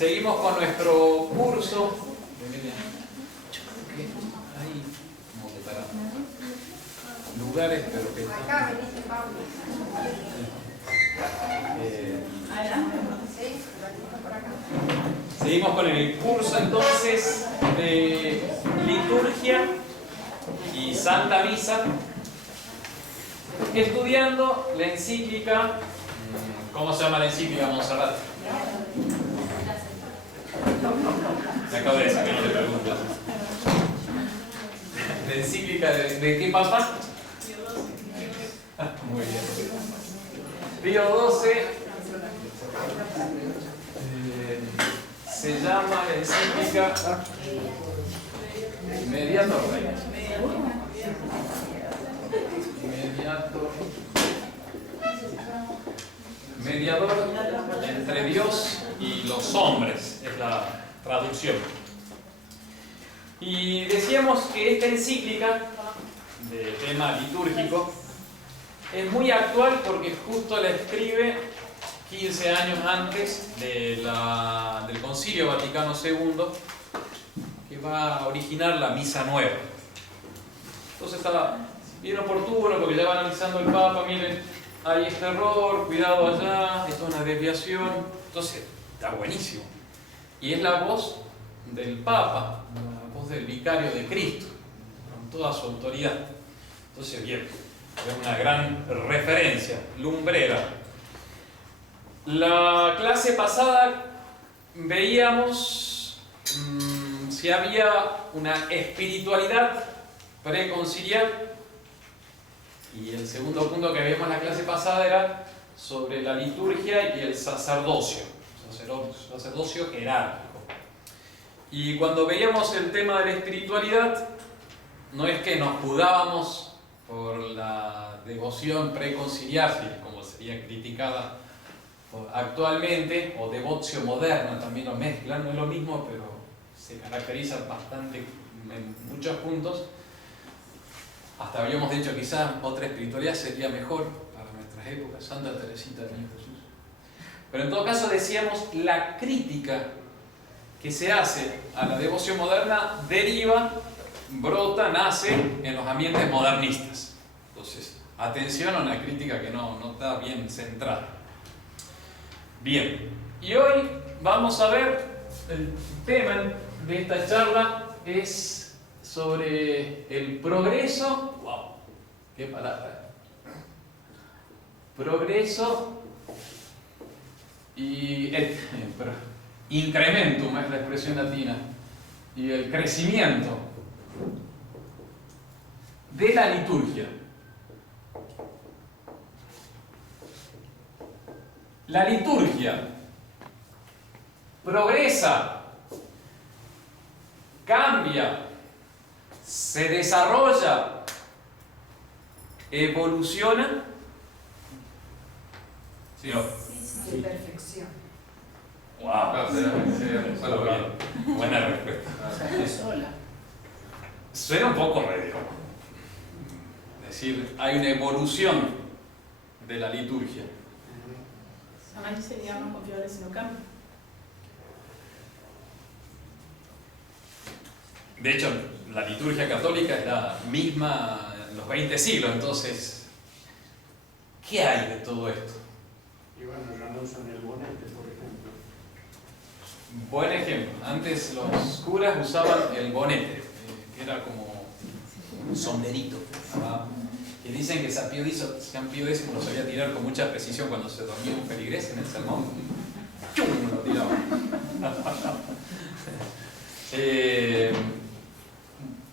Seguimos con nuestro curso. Hay como que para lugares, pero que Acá veniste, Pablo. Por acá. Seguimos con el curso entonces de liturgia y Santa Misa, estudiando la encíclica. ¿Cómo se llama la encíclica, Montserrat? Me acabo de decir que no le preguntas. ¿La encíclica de qué papa? Muy bien. Pío XII. Se llama la encíclica Mediator Rey. Mediador entre Dios y los hombres, es la traducción. Y decíamos que esta encíclica de tema litúrgico es muy actual porque justo la escribe 15 años antes del Concilio Vaticano II, que va a originar la Misa Nueva. Entonces está bien oportuno porque ya va analizando el Papa, miren, hay este error, cuidado allá, esto es una desviación. Entonces está buenísimo. Y es la voz del Papa, la voz del Vicario de Cristo, con toda su autoridad. Entonces, bien, es una gran referencia, lumbrera. La clase pasada veíamos si había una espiritualidad preconciliar, y el segundo punto que veíamos en la clase pasada era sobre la liturgia y el sacerdocio jerárquico. Y cuando veíamos el tema de la espiritualidad, no es que nos jugábamos por la devoción preconciliar, como sería criticada actualmente, o devoción moderna, también lo mezclan, no es lo mismo, pero se caracteriza bastante en muchos puntos. Hasta habíamos dicho quizás otra espiritualidad sería mejor para nuestras épocas, Santa Teresita del Niño Jesús. Pero en todo caso decíamos, la crítica que se hace a la devoción moderna deriva, brota, nace en los ambientes modernistas. Entonces, atención a una crítica que no está bien centrada. Bien, y hoy vamos a ver, el tema de esta charla es sobre el progreso. ¡Wow! ¡Qué palabra! Progreso y incrementum es la expresión latina, y el crecimiento de la liturgia. La liturgia progresa, cambia, se desarrolla, evoluciona. ¿Sí o no? Sí, perfección. ¡Wow! Buena respuesta. Suena un poco medio. Es decir, hay una evolución de la liturgia. Ahí sería más confiable si no cambia. De hecho, la liturgia católica es la misma en los 20 siglos, entonces, ¿qué hay de todo esto? Y bueno, ya no usan el bonete, por ejemplo. Buen ejemplo. Antes los curas usaban el bonete, que era como un sombrerito. Que dicen que San Pío X lo sabía tirar con mucha precisión cuando se dormía un feligrés en el sermón. ¡Chum! Lo tiraba.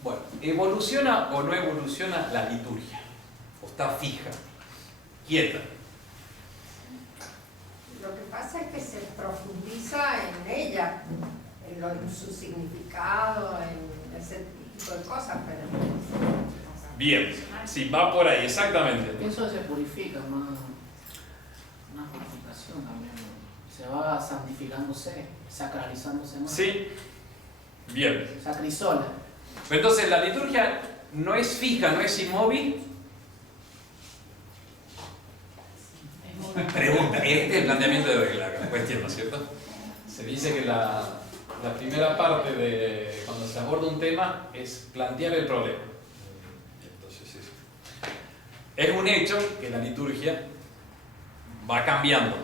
Bueno, ¿evoluciona o no evoluciona la liturgia? ¿O está fija, quieta? Lo que pasa es que se profundiza en ella, en su significado, en ese tipo de cosas, pero... Bien, sí, va por ahí, exactamente. Eso se purifica, una purificación también. Se va santificándose, sacralizándose más. Sí, bien. Sacrisola. Entonces la liturgia no es fija, no es inmóvil. Pregunta, este es el planteamiento de la cuestión, ¿no es cierto? se dice que la primera parte de cuando se aborda un tema es plantear el problema. Entonces es un hecho que la liturgia va cambiando,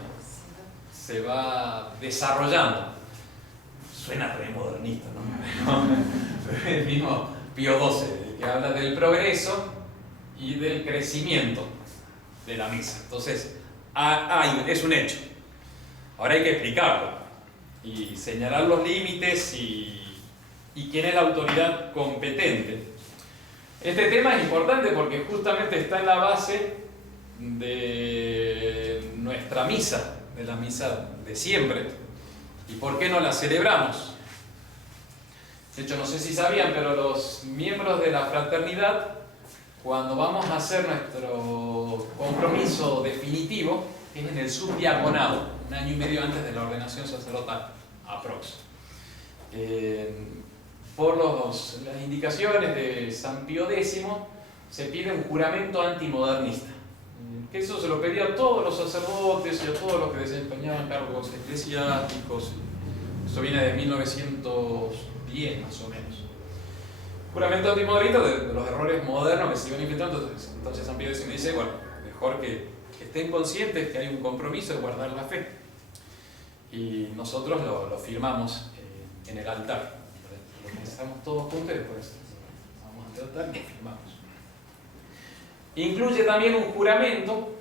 se va desarrollando. Suena re modernista, ¿no? El mismo Pío XII, que habla del progreso y del crecimiento de la misa. Entonces, es un hecho. Ahora hay que explicarlo y señalar los límites y quién es la autoridad competente. Este tema es importante porque justamente está en la base de nuestra misa, de la misa de siempre. ¿Y por qué no la celebramos? De hecho, no sé si sabían, pero los miembros de la fraternidad, cuando vamos a hacer nuestro compromiso definitivo, es en el subdiaconado, 1 año y medio antes de la ordenación sacerdotal, aprox. Por las indicaciones de San Pío X, se pide un juramento antimodernista. Que eso se lo pedía a todos los sacerdotes y a todos los que desempeñaban cargos eclesiásticos. Eso viene de 1910 más o menos. Juramento antimodernista de los errores modernos que se iban infiltrando. Entonces San Pío X me dice, bueno, mejor que estén conscientes que hay un compromiso de guardar la fe. Y nosotros lo firmamos en el altar. Estamos todos juntos y después vamos ante el altar y lo firmamos. Incluye también un juramento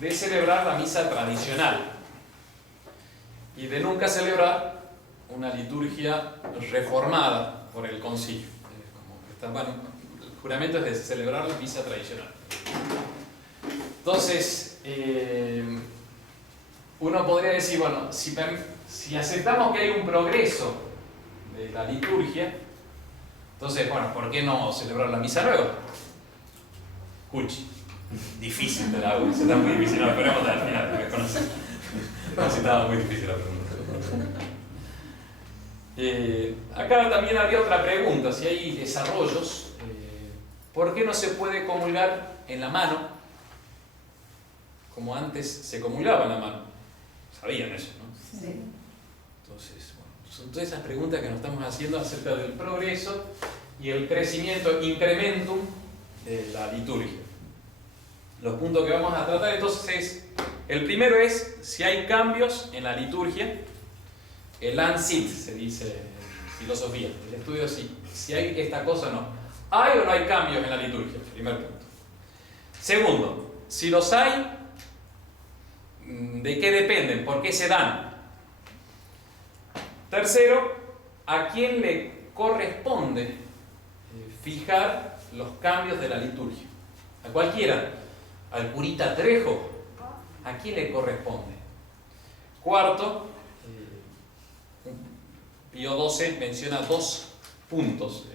de celebrar la misa tradicional y de nunca celebrar una liturgia reformada por el concilio. El juramento es de celebrar la misa tradicional. Entonces, uno podría decir, bueno, si aceptamos que hay un progreso de la liturgia, entonces, bueno, ¿por qué no celebrar la misa nueva? Cuchi. Difícil de la U, está muy difícil, no, esperemos al final, me conocen. No, si estaba muy difícil la pregunta. Acá también había otra pregunta, si hay desarrollos, ¿por qué no se puede comulgar en la mano como antes se comulgaba en la mano? Sabían eso, ¿no? Sí. Entonces, bueno, son todas esas preguntas que nos estamos haciendo acerca del progreso y el crecimiento, incrementum de la liturgia. Los puntos que vamos a tratar entonces el primero es si hay cambios en la liturgia, el Ansit se dice en filosofía, el estudio si hay esta cosa o no. ¿Hay o no hay cambios en la liturgia? Primer punto. Segundo, si los hay, ¿de qué dependen? ¿Por qué se dan? Tercero, ¿a quién le corresponde fijar los cambios de la liturgia? ¿A cualquiera? ¿Al curita Trejo? ¿A quién le corresponde? Cuarto, Pío XII menciona 2 puntos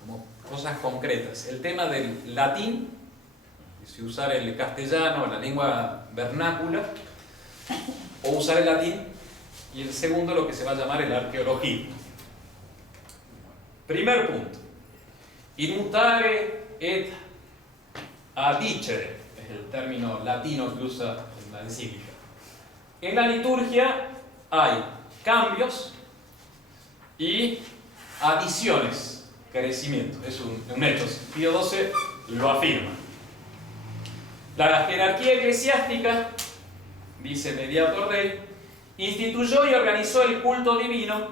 como cosas concretas. El tema del latín, si usar el castellano, la lengua vernácula, o usar el latín, y el segundo lo que se va a llamar el arqueología. Primer punto, inmutare et adicere, es el término latino que usa en la encíclica. En la liturgia hay cambios y adiciones, crecimiento, es un hecho. Pío XII lo afirma. La jerarquía eclesiástica, dice Mediator Dei, instituyó y organizó el culto divino,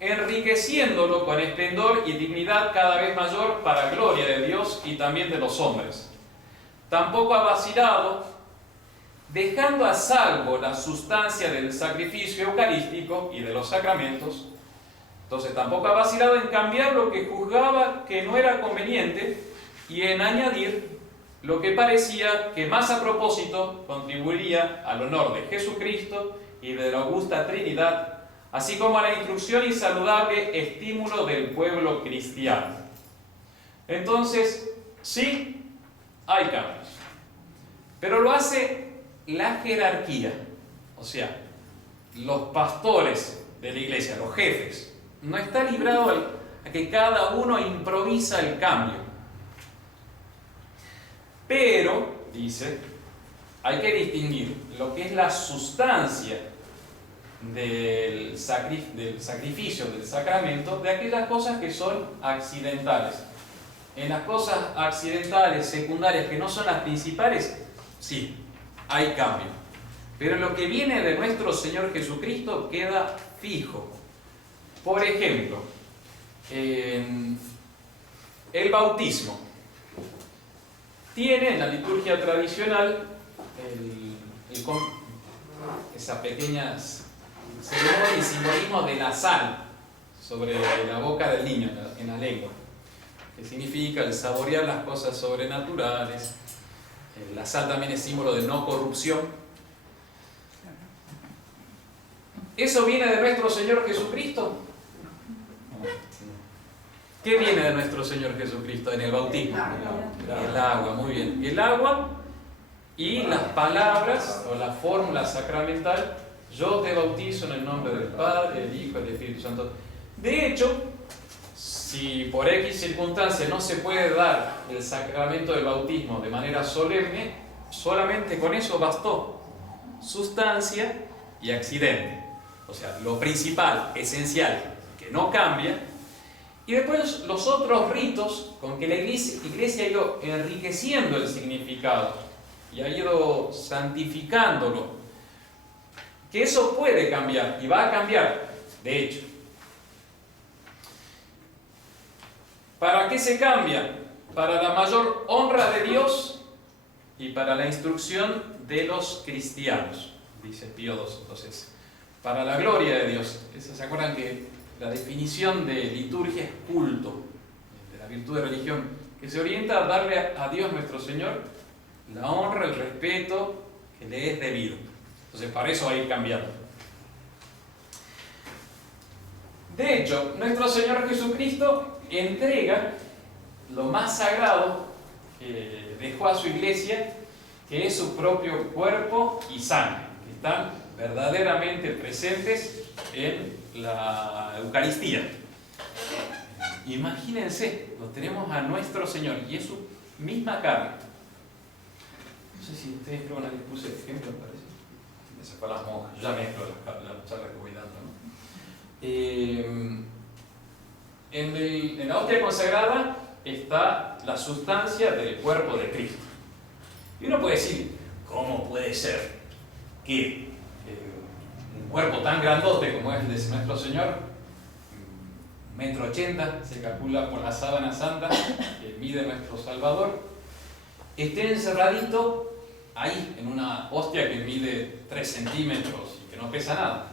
enriqueciéndolo con esplendor y dignidad cada vez mayor para gloria de Dios y también de los hombres. Tampoco ha vacilado, dejando a salvo la sustancia del sacrificio eucarístico y de los sacramentos. Entonces tampoco ha vacilado en cambiar lo que juzgaba que no era conveniente y en añadir lo que parecía que más a propósito contribuiría al honor de Jesucristo y de la augusta Trinidad, así como a la instrucción y saludable estímulo del pueblo cristiano. Entonces, sí, hay cambios, pero lo hace la jerarquía, o sea, los pastores de la iglesia, los jefes. No está librado a que cada uno improvisa el cambio. Pero, dice, hay que distinguir lo que es la sustancia del sacrificio, del sacramento, de aquellas cosas que son accidentales. En las cosas accidentales, secundarias, que no son las principales, sí, hay cambio. Pero lo que viene de nuestro Señor Jesucristo queda fijo. Por ejemplo, el bautismo. Tiene en la liturgia tradicional esa pequeña ceremonia y simbolismo de la sal sobre la boca del niño, en la lengua, que significa el saborear las cosas sobrenaturales. La sal también es símbolo de no corrupción. ¿Eso viene de nuestro Señor Jesucristo? ¿Qué viene de nuestro Señor Jesucristo en el bautismo? El agua, muy bien. El agua y las palabras o la fórmula sacramental: yo te bautizo en el nombre del Padre, del Hijo y del Espíritu Santo. De hecho, si por X circunstancia no se puede dar el sacramento del bautismo de manera solemne, solamente con eso bastó: sustancia y accidente. O sea, lo principal, esencial, que no cambia. Y después los otros ritos con que la iglesia ha ido enriqueciendo el significado y ha ido santificándolo. Que eso puede cambiar y va a cambiar, de hecho. ¿Para qué se cambia? Para la mayor honra de Dios y para la instrucción de los cristianos, dice Pío II. Entonces, para la gloria de Dios. ¿Se acuerdan que la definición de liturgia es culto, de la virtud de religión, que se orienta a darle a Dios nuestro Señor la honra, el respeto que le es debido? Entonces, para eso va a ir cambiando. De hecho, nuestro Señor Jesucristo entrega lo más sagrado que dejó a su iglesia, que es su propio cuerpo y sangre, que están verdaderamente presentes en la Eucaristía. Imagínense, lo tenemos a nuestro Señor y es su misma carne. No sé si ustedes creo que les puse el ejemplo, me parece. Esa fue las monjas, yo ya mezclo la charla que voy dando, ¿no? En la hostia consagrada está la sustancia del cuerpo de Cristo. Y uno puede decir, ¿cómo puede ser que un cuerpo tan grandote como es el de nuestro Señor, 1,80 m, se calcula por la sábana santa que mide nuestro Salvador, esté encerradito ahí en una hostia que mide 3 centímetros y que no pesa nada?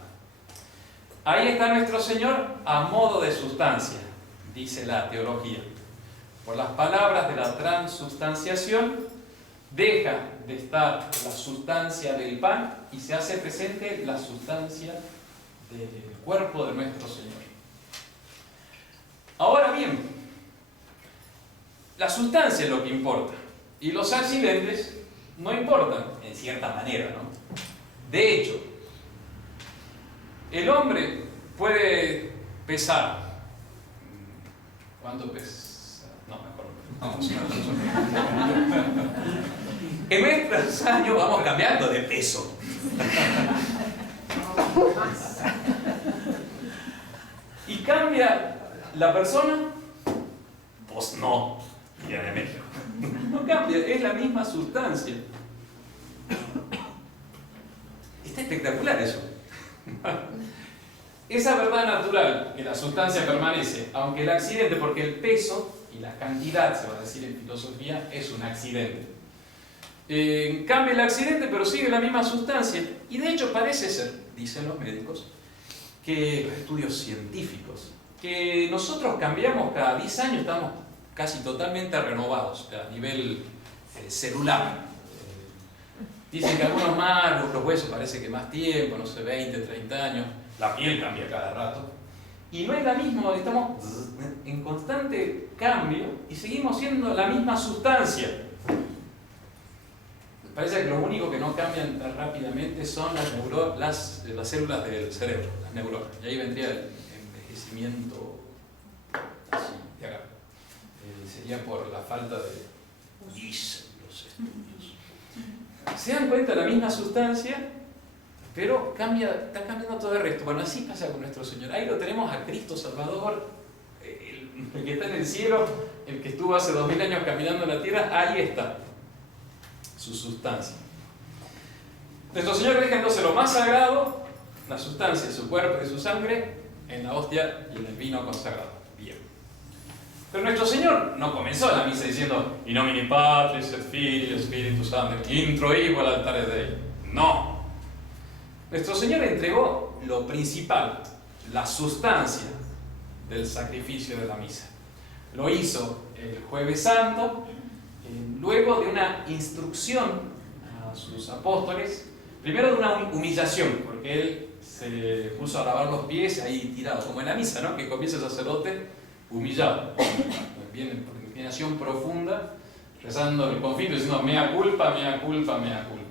Ahí está nuestro Señor a modo de sustancia, dice la teología. Por las palabras de la transubstanciación, deja de estar la sustancia del pan y se hace presente la sustancia del cuerpo de nuestro Señor. Ahora bien, la sustancia es lo que importa y los accidentes no importan, en cierta manera, ¿no? De hecho, el hombre puede pesar. ¿Cuánto pesa? No, mejor no. En nuestros años vamos cambiando de peso. ¿Y cambia la persona? Pues no, viene de México. No cambia, es la misma sustancia. Está espectacular eso. Esa verdad natural, que la sustancia permanece, aunque el accidente, porque el peso y la cantidad, se va a decir en filosofía, es un accidente. Cambia el accidente, pero sigue la misma sustancia. Y de hecho parece ser, dicen los médicos, que los estudios científicos, que nosotros cambiamos cada 10 años, estamos casi totalmente renovados a nivel celular. Dicen que algunos más, los huesos parece que más tiempo, no sé, 20, 30 años, la piel cambia cada rato. Y no es la misma, estamos en constante cambio y seguimos siendo la misma sustancia. Parece que lo único que no cambian tan rápidamente son las células del cerebro, las neuronas. Y ahí vendría el envejecimiento así, de acá. Sería por la falta de, dicen los estudios. ¿Se dan cuenta? La misma sustancia, Pero está cambiando todo el resto. Bueno, así pasa con nuestro Señor. Ahí lo tenemos a Cristo Salvador, el que está en el cielo, el que estuvo hace 2000 años caminando en la tierra, ahí está su sustancia. Nuestro Señor deja entonces lo más sagrado, la sustancia de su cuerpo y de su sangre, en la hostia y en el vino consagrado. Bien. Pero nuestro Señor no comenzó la misa diciendo In nomine Patris et Filii et Spiritus Sancti, introigo al altar de Dei. No. Nuestro Señor entregó lo principal, la sustancia del sacrificio de la misa. Lo hizo el Jueves Santo, luego de una instrucción a sus apóstoles, primero de una humillación, porque él se puso a lavar los pies ahí tirado, como en la misa, ¿no? Que comienza el sacerdote humillado, viene por inclinación profunda, rezando el confito, diciendo mea culpa, mea culpa, mea culpa.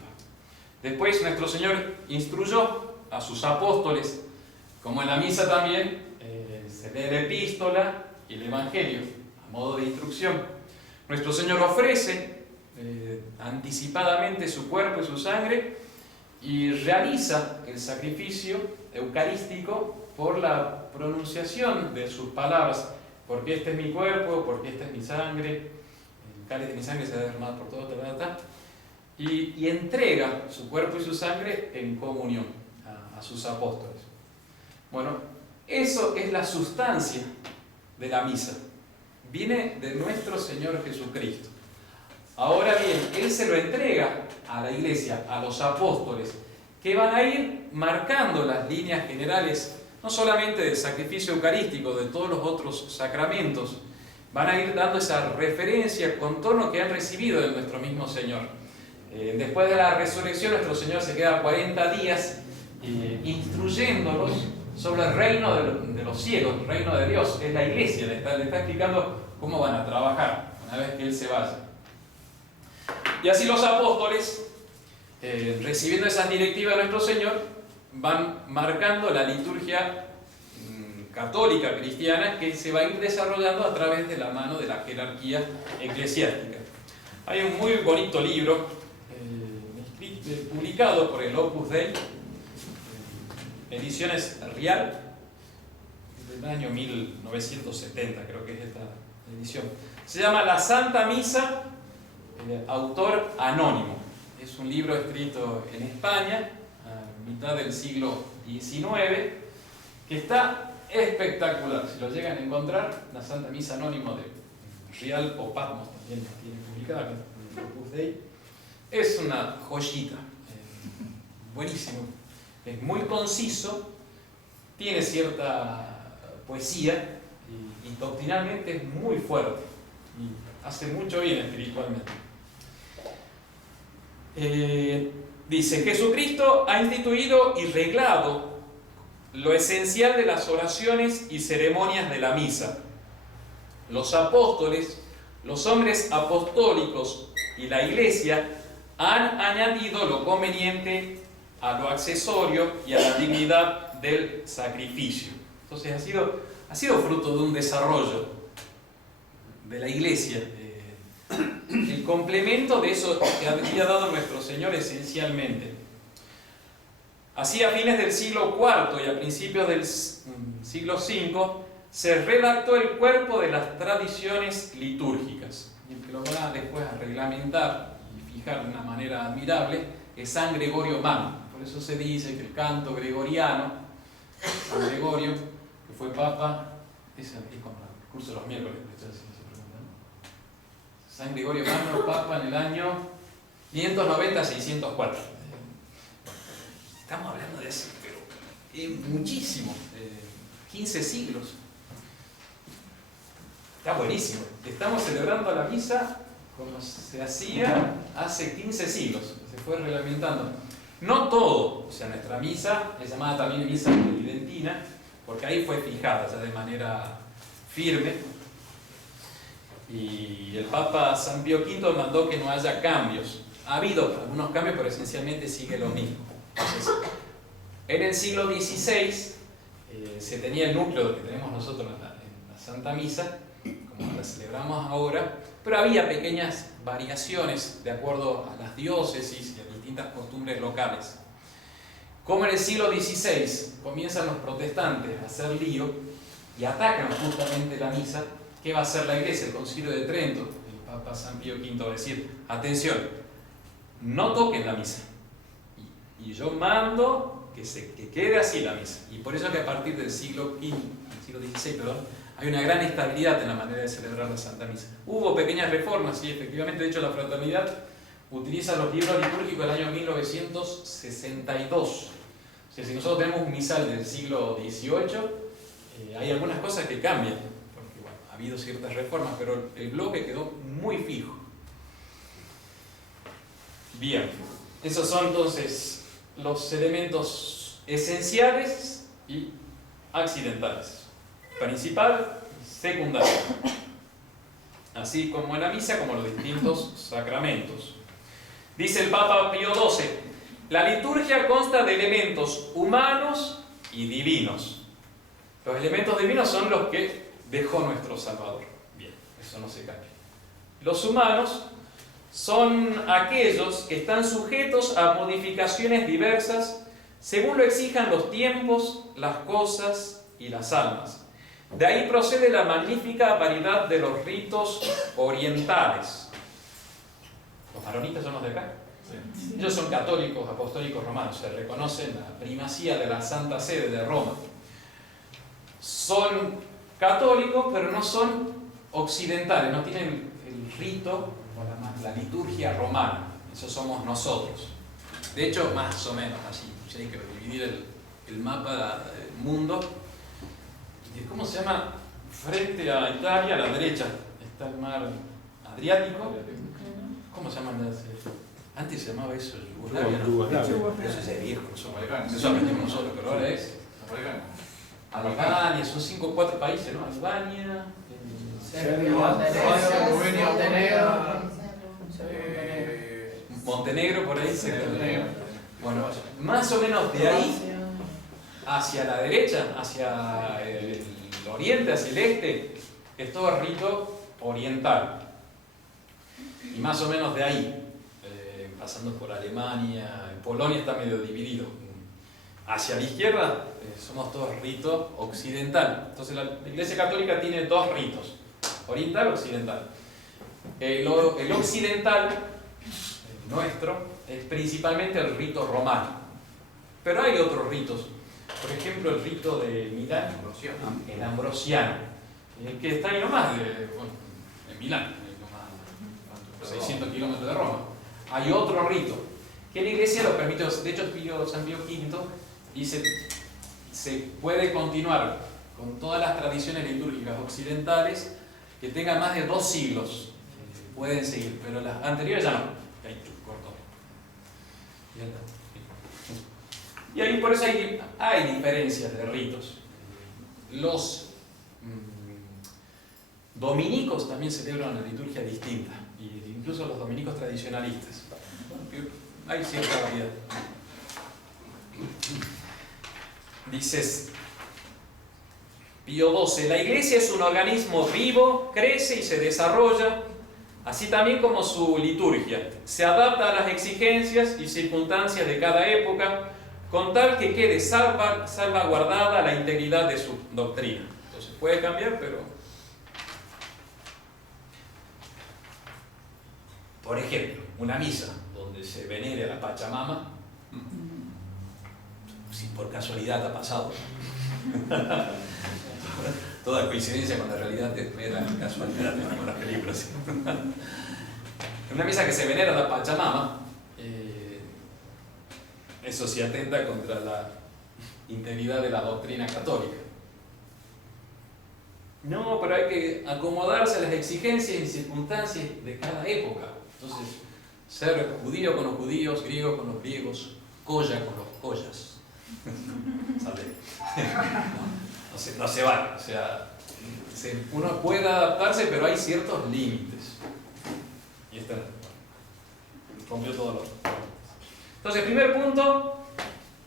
Después nuestro Señor instruyó a sus apóstoles, como en la misa también, se lee la epístola y el Evangelio, a modo de instrucción. Nuestro Señor ofrece anticipadamente su cuerpo y su sangre y realiza el sacrificio eucarístico por la pronunciación de sus palabras, porque este es mi cuerpo, porque esta es mi sangre, el cáliz de mi sangre será derramado por todo, y entrega su cuerpo y su sangre en comunión a sus apóstoles. Bueno, eso es la sustancia de la misa. Viene de nuestro Señor Jesucristo. Ahora bien, Él se lo entrega a la iglesia, a los apóstoles, que van a ir marcando las líneas generales, no solamente del sacrificio eucarístico, de todos los otros sacramentos, van a ir dando esa referencia, contorno que han recibido de nuestro mismo Señor. Después de la resurrección, nuestro Señor se queda 40 días instruyéndolos sobre el reino de los cielos, el reino de Dios, es la iglesia, le está explicando cómo van a trabajar una vez que Él se vaya. Y así los apóstoles, recibiendo esas directivas de nuestro Señor, van marcando la liturgia católica cristiana que se va a ir desarrollando a través de la mano de la jerarquía eclesiástica. Hay un muy bonito libro publicado por el Opus Dei, ediciones Rial, del año 1970, creo que es esta edición. Se llama La Santa Misa, autor anónimo. Es un libro escrito en España, a mitad del siglo XIX, que está espectacular. Si lo llegan a encontrar, La Santa Misa anónimo de Rial o Patmos, también la tiene publicada en el Opus Dei. Es una joyita, buenísimo. Es muy conciso, tiene cierta poesía y doctrinalmente es muy fuerte y hace mucho bien espiritualmente. Dice, Jesucristo ha instituido y reglado lo esencial de las oraciones y ceremonias de la misa. Los apóstoles, los hombres apostólicos y la Iglesia han añadido lo conveniente a lo accesorio y a la dignidad del sacrificio. Entonces ha sido fruto de un desarrollo de la Iglesia, el complemento de eso que había dado nuestro Señor esencialmente. Así, a fines del siglo IV y a principios del siglo V, se redactó el cuerpo de las tradiciones litúrgicas. Y el que lo va después a reglamentar y fijar de una manera admirable es San Gregorio Magno. Por eso se dice que el canto gregoriano, San Gregorio, que fue papa, es con el curso de los miércoles, San Gregorio Magno, papa en el año 590-604. Estamos hablando de eso, pero muchísimo, 15 siglos. Está buenísimo. Estamos celebrando la misa como se hacía hace 15 siglos, se fue reglamentando. No todo, o sea, nuestra misa es llamada también misa tridentina, porque ahí fue fijada ya de manera firme. Y el Papa San Pío V mandó que no haya cambios. Ha habido algunos cambios, pero esencialmente sigue lo mismo. Entonces, en el siglo XVI se tenía el núcleo que tenemos nosotros en la Santa Misa, como la celebramos ahora, pero había pequeñas variaciones de acuerdo a las diócesis y a distintas costumbres locales. Como en el siglo XVI comienzan los protestantes a hacer lío y atacan justamente la misa, ¿qué va a hacer la Iglesia? El Concilio de Trento, el Papa San Pío V va a decir, atención, no toquen la misa. Y yo mando que quede así la misa. Y por eso es que a partir del siglo XVI, hay una gran estabilidad en la manera de celebrar la Santa Misa. Hubo pequeñas reformas, sí, efectivamente. De hecho, la Fraternidad utiliza los libros litúrgicos del año 1962. O sea, si nosotros tenemos un misal del siglo XVIII, hay algunas cosas que cambian, porque bueno, ha habido ciertas reformas, pero el bloque quedó muy fijo. Bien, esos son entonces los elementos esenciales y accidentales. Principal y secundario. Así como en la misa, como los distintos sacramentos. Dice el Papa Pío XII, la liturgia consta de elementos humanos y divinos. Los elementos divinos son los que dejó nuestro Salvador. Bien, eso no se cambia. Los humanos son aquellos que están sujetos a modificaciones diversas según lo exijan los tiempos, las cosas y las almas. De ahí procede la magnífica variedad de los ritos orientales. ¿Los maronitas son los de acá? Sí. Ellos son católicos, apostólicos romanos, se reconocen la primacía de la Santa Sede de Roma. Son católicos, pero no son occidentales, no tienen el rito o la liturgia romana. Eso somos nosotros. De hecho, más o menos así. Si hay que dividir el mapa del mundo. ¿Cómo se llama? Frente a Italia, a la derecha, está el mar Adriático. ¿Cómo se llama? Antes se llamaba eso Yugoslavia, ¿no? Pero eso es viejo, eso aprendimos nosotros, pero ahora es Albania, son 5 o 4 países, ¿no? Albania, Montenegro, por ahí se bueno, más o menos de ahí hacia la derecha, hacia el oriente, hacia el este, es todo rito oriental. Y más o menos de ahí, pasando por Alemania, en Polonia está medio dividido. Hacia la izquierda somos todos rito occidental. Entonces la Iglesia Católica tiene 2 ritos, oriental y occidental. El occidental, el nuestro, es principalmente el rito romano. Pero hay otros ritos. Por ejemplo, el rito de Milán, el ambrosiano, que está ahí nomás, en Milán, 600 kilómetros de Roma. Hay otro rito que la Iglesia lo permite. De hecho, San Pío V dice se puede continuar con todas las tradiciones litúrgicas occidentales que tengan más de 2 siglos. Pueden seguir, pero las anteriores ya no. Ahí, cortó. Y ahí por eso hay diferencias de ritos. Los dominicos también celebran una liturgia distinta, incluso los dominicos tradicionalistas. Hay cierta variedad. Dices, Pío XII, la Iglesia es un organismo vivo, crece y se desarrolla, así también como su liturgia. Se adapta a las exigencias y circunstancias de cada época, con tal que quede salvaguardada la integridad de su doctrina. Entonces puede cambiar, pero... Por ejemplo, una misa donde se venere a la Pachamama, si por casualidad ha pasado, toda coincidencia con la realidad era casualidad, como las películas. Una misa que se venera a la Pachamama, eso sí atenta contra la integridad de la doctrina católica. No, pero hay que acomodarse a las exigencias y circunstancias de cada época. Entonces, ser judío con los judíos, griego con los griegos, colla con los collas. No se vale. O sea, uno puede adaptarse, pero hay ciertos límites. Y este rompió todo lo. Entonces, el primer punto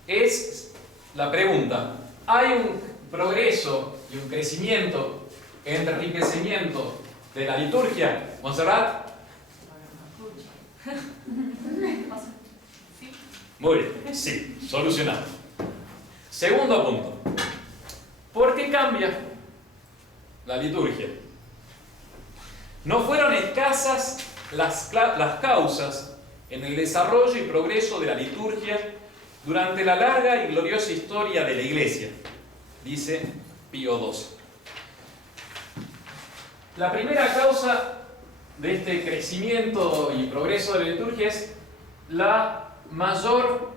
es la pregunta. ¿Hay un progreso y un crecimiento, enriquecimiento de la liturgia? ¿Montserrat? Muy bien, sí, solucionado. Segundo punto. ¿Por qué cambia la liturgia? No fueron escasas las causas en el desarrollo y progreso de la liturgia durante la larga y gloriosa historia de la Iglesia, dice Pío XII. La primera causa de este crecimiento y progreso de la liturgia es la mayor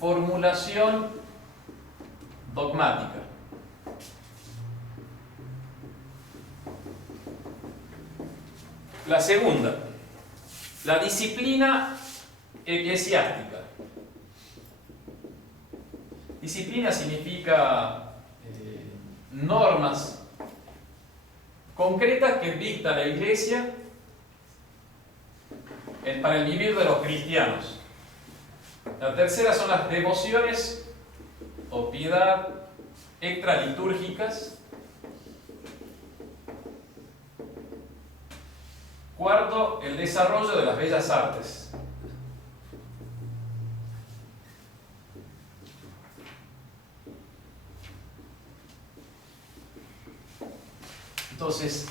formulación dogmática. La segunda, la disciplina eclesiástica. Disciplina significa normas concretas que dicta la Iglesia para el vivir de los cristianos. La tercera son las devociones o piedad extralitúrgicas. Cuarto, el desarrollo de las bellas artes. Entonces,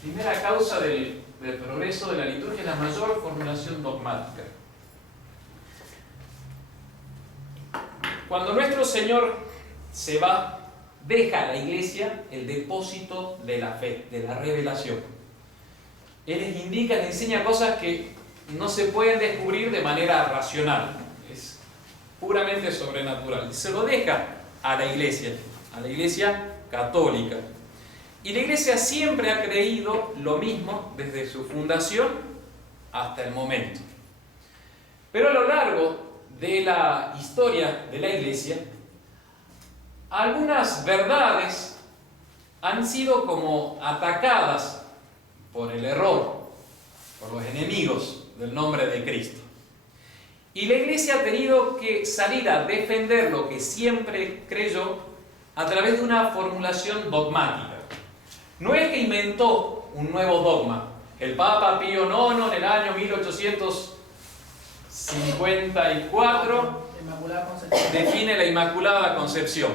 primera causa del progreso de la liturgia es la mayor formulación dogmática. Cuando nuestro Señor se va, deja a la Iglesia el depósito de la fe, de la revelación. Él les indica, les enseña cosas que no se pueden descubrir de manera racional. Es puramente sobrenatural. Se lo deja a la Iglesia católica. Y la Iglesia siempre ha creído lo mismo desde su fundación hasta el momento. Pero a lo largo de la historia de la Iglesia, algunas verdades han sido como atacadas por el error, por los enemigos del nombre de Cristo. Y la Iglesia ha tenido que salir a defender lo que siempre creyó a través de una formulación dogmática. No es que inventó un nuevo dogma. El Papa Pío IX en el año 1854 define la Inmaculada Concepción.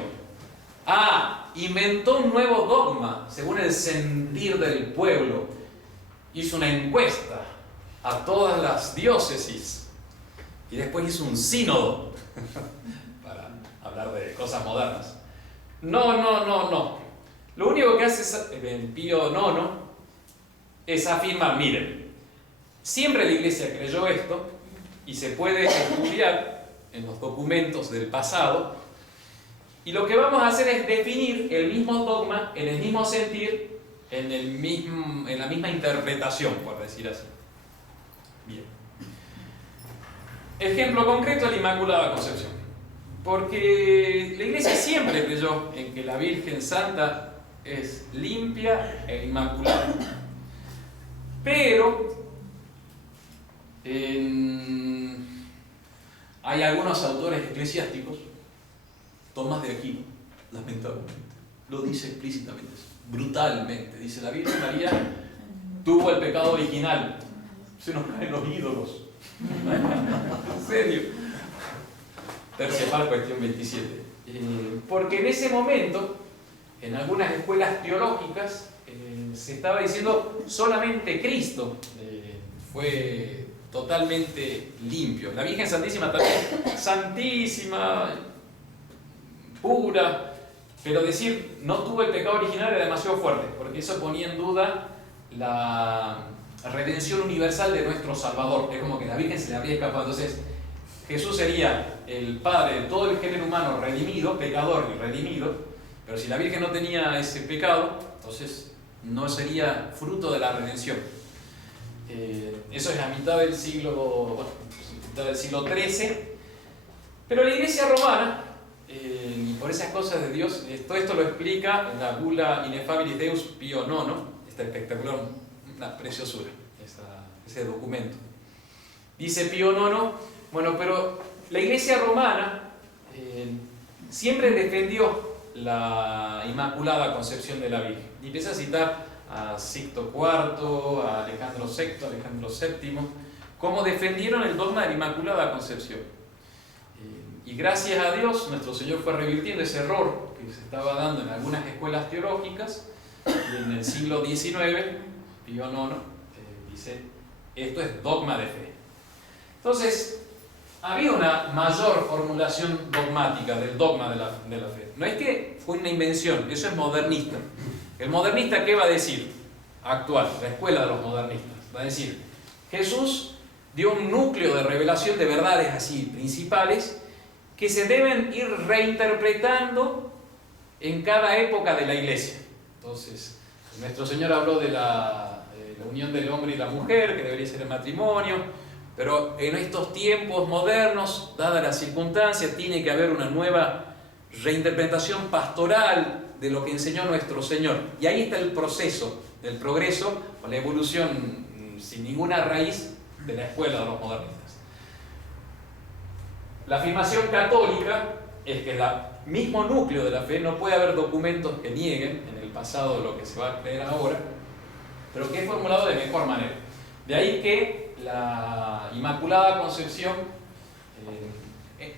Inventó un nuevo dogma según el sentir del pueblo. Hizo una encuesta a todas las diócesis y después hizo un sínodo para hablar de cosas modernas. No. Lo único que hace Pío IX es afirmar, miren, siempre la Iglesia creyó esto y se puede estudiar en los documentos del pasado, y lo que vamos a hacer es definir el mismo dogma en el mismo sentir, en la misma interpretación, por decir así. Bien. Ejemplo concreto, la Inmaculada Concepción. Porque la Iglesia siempre creyó en que la Virgen Santa es limpia e inmaculada. Pero hay algunos autores eclesiásticos, Tomás de Aquino, lamentablemente, lo dice explícitamente, brutalmente. Dice, la Virgen María tuvo el pecado original. Se nos caen los ídolos. En serio. Tercia cuestión 27. Porque en ese momento, en algunas escuelas teológicas, se estaba diciendo solamente Cristo fue totalmente limpio. La Virgen Santísima también, santísima, pura, pero decir no tuvo el pecado original era demasiado fuerte, porque eso ponía en duda la redención universal de nuestro Salvador. Es como que la Virgen se le habría escapado. Entonces, Jesús sería el Padre de todo el género humano redimido, pecador y redimido, pero si la Virgen no tenía ese pecado, entonces no sería fruto de la redención. Eso es a mitad del siglo XIII. Pero la Iglesia romana, y por esas cosas de Dios, todo esto lo explica en la Bula Ineffabilis Deus Pío IX, esta espectacular, una preciosura, ese documento. Dice Pío IX, bueno, pero la Iglesia romana siempre defendió la Inmaculada Concepción de la Virgen. Y empieza a citar a Sixto IV, a Alejandro VI, Alejandro VII, cómo defendieron el dogma de la Inmaculada Concepción. Y gracias a Dios, nuestro Señor fue revirtiendo ese error que se estaba dando en algunas escuelas teológicas, y en el siglo XIX, Pío IX dice, esto es dogma de fe. Entonces, había una mayor formulación dogmática del dogma de la fe. No es que fue una invención, eso es modernista. ¿El modernista qué va a decir? Actual, la escuela de los modernistas. Va a decir, Jesús dio un núcleo de revelación de verdades así principales que se deben ir reinterpretando en cada época de la iglesia. Entonces, nuestro Señor habló de la unión del hombre y la mujer, que debería ser el matrimonio, pero en estos tiempos modernos, dadas las circunstancias, tiene que haber una nueva reinterpretación pastoral de lo que enseñó nuestro Señor. Y ahí está el proceso del progreso, o la evolución sin ninguna raíz de la escuela de los modernistas. La afirmación católica es que el mismo núcleo de la fe, no puede haber documentos que nieguen en el pasado lo que se va a creer ahora, pero que es formulado de mejor manera. De ahí que la Inmaculada Concepción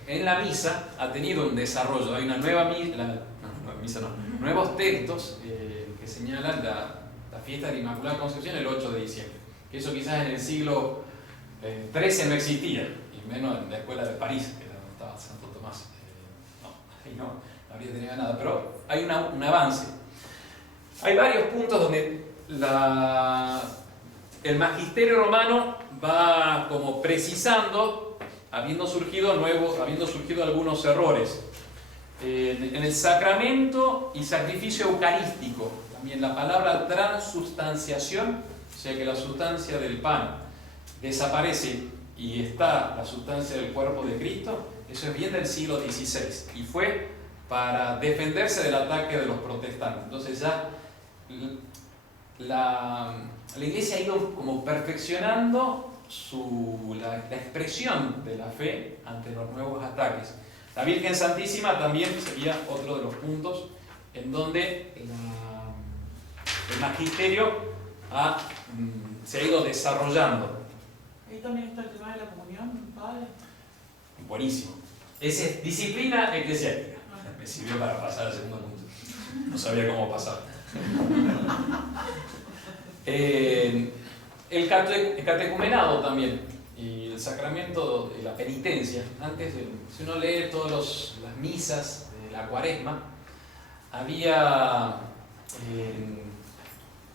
en la misa ha tenido un desarrollo. Hay una nueva nuevos textos que señalan la fiesta de la Inmaculada Concepción el 8 de diciembre. Que eso quizás en el siglo XIII no existía, y menos en la escuela de París, que era donde estaba Santo Tomás. Ahí no habría tenido nada, pero hay un avance. Hay varios puntos donde el magisterio romano va como precisando, habiendo surgido algunos errores. En el sacramento y sacrificio eucarístico, también la palabra transubstanciación, o sea que la sustancia del pan desaparece y está la sustancia del cuerpo de Cristo, eso es bien del siglo XVI y fue para defenderse del ataque de los protestantes. Entonces ya la Iglesia ha ido como perfeccionando la expresión de la fe ante los nuevos ataques. La Virgen Santísima también sería otro de los puntos en donde el magisterio se ha ido desarrollando. Ahí también está el tema de la comunión, padre. Buenísimo. Esa es disciplina eclesiástica. Me sirvió para pasar al segundo punto. No sabía cómo pasar. El catecumenado también, y el sacramento de la penitencia. Antes, si uno lee todas las misas de la Cuaresma, había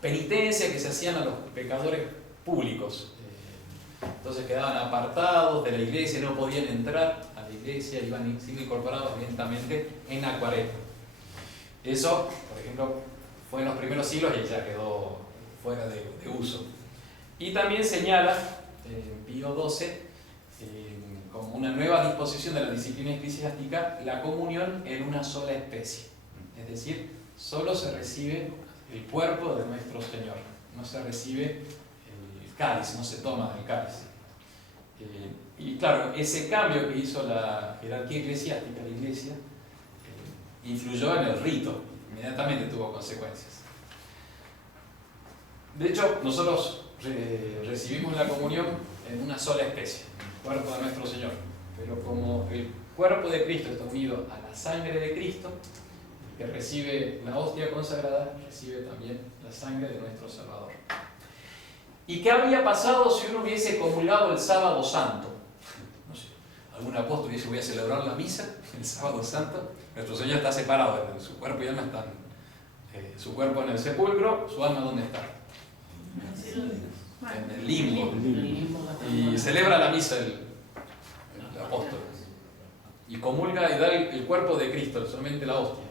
penitencia que se hacían a los pecadores públicos. Entonces quedaban apartados de la iglesia, no podían entrar a la iglesia, iban siendo incorporados lentamente en la Cuaresma. Eso, por ejemplo, fue en los primeros siglos y ya quedó fuera de uso. Y también señala Pío XII como una nueva disposición de la disciplina eclesiástica, la comunión en una sola especie. Es decir, solo se recibe el cuerpo de nuestro Señor, no se recibe el cáliz, no se toma del cáliz. Y claro, ese cambio que hizo la jerarquía eclesiástica, la Iglesia, influyó en el rito, inmediatamente tuvo consecuencias. De hecho, nosotros recibimos la comunión en una sola especie, el cuerpo de nuestro Señor, pero como el cuerpo de Cristo está unido a la sangre de Cristo, que recibe la hostia consagrada, recibe también la sangre de nuestro Salvador. ¿Y qué habría pasado si uno hubiese comulgado el sábado santo? No sé, algún apóstol dice: voy a celebrar la misa el sábado santo. Nuestro Señor está separado, su cuerpo y alma están, su cuerpo en el sepulcro, su alma ¿dónde está? En el limbo. Y celebra la misa el apóstol. Y comulga y da el cuerpo de Cristo, solamente la hostia.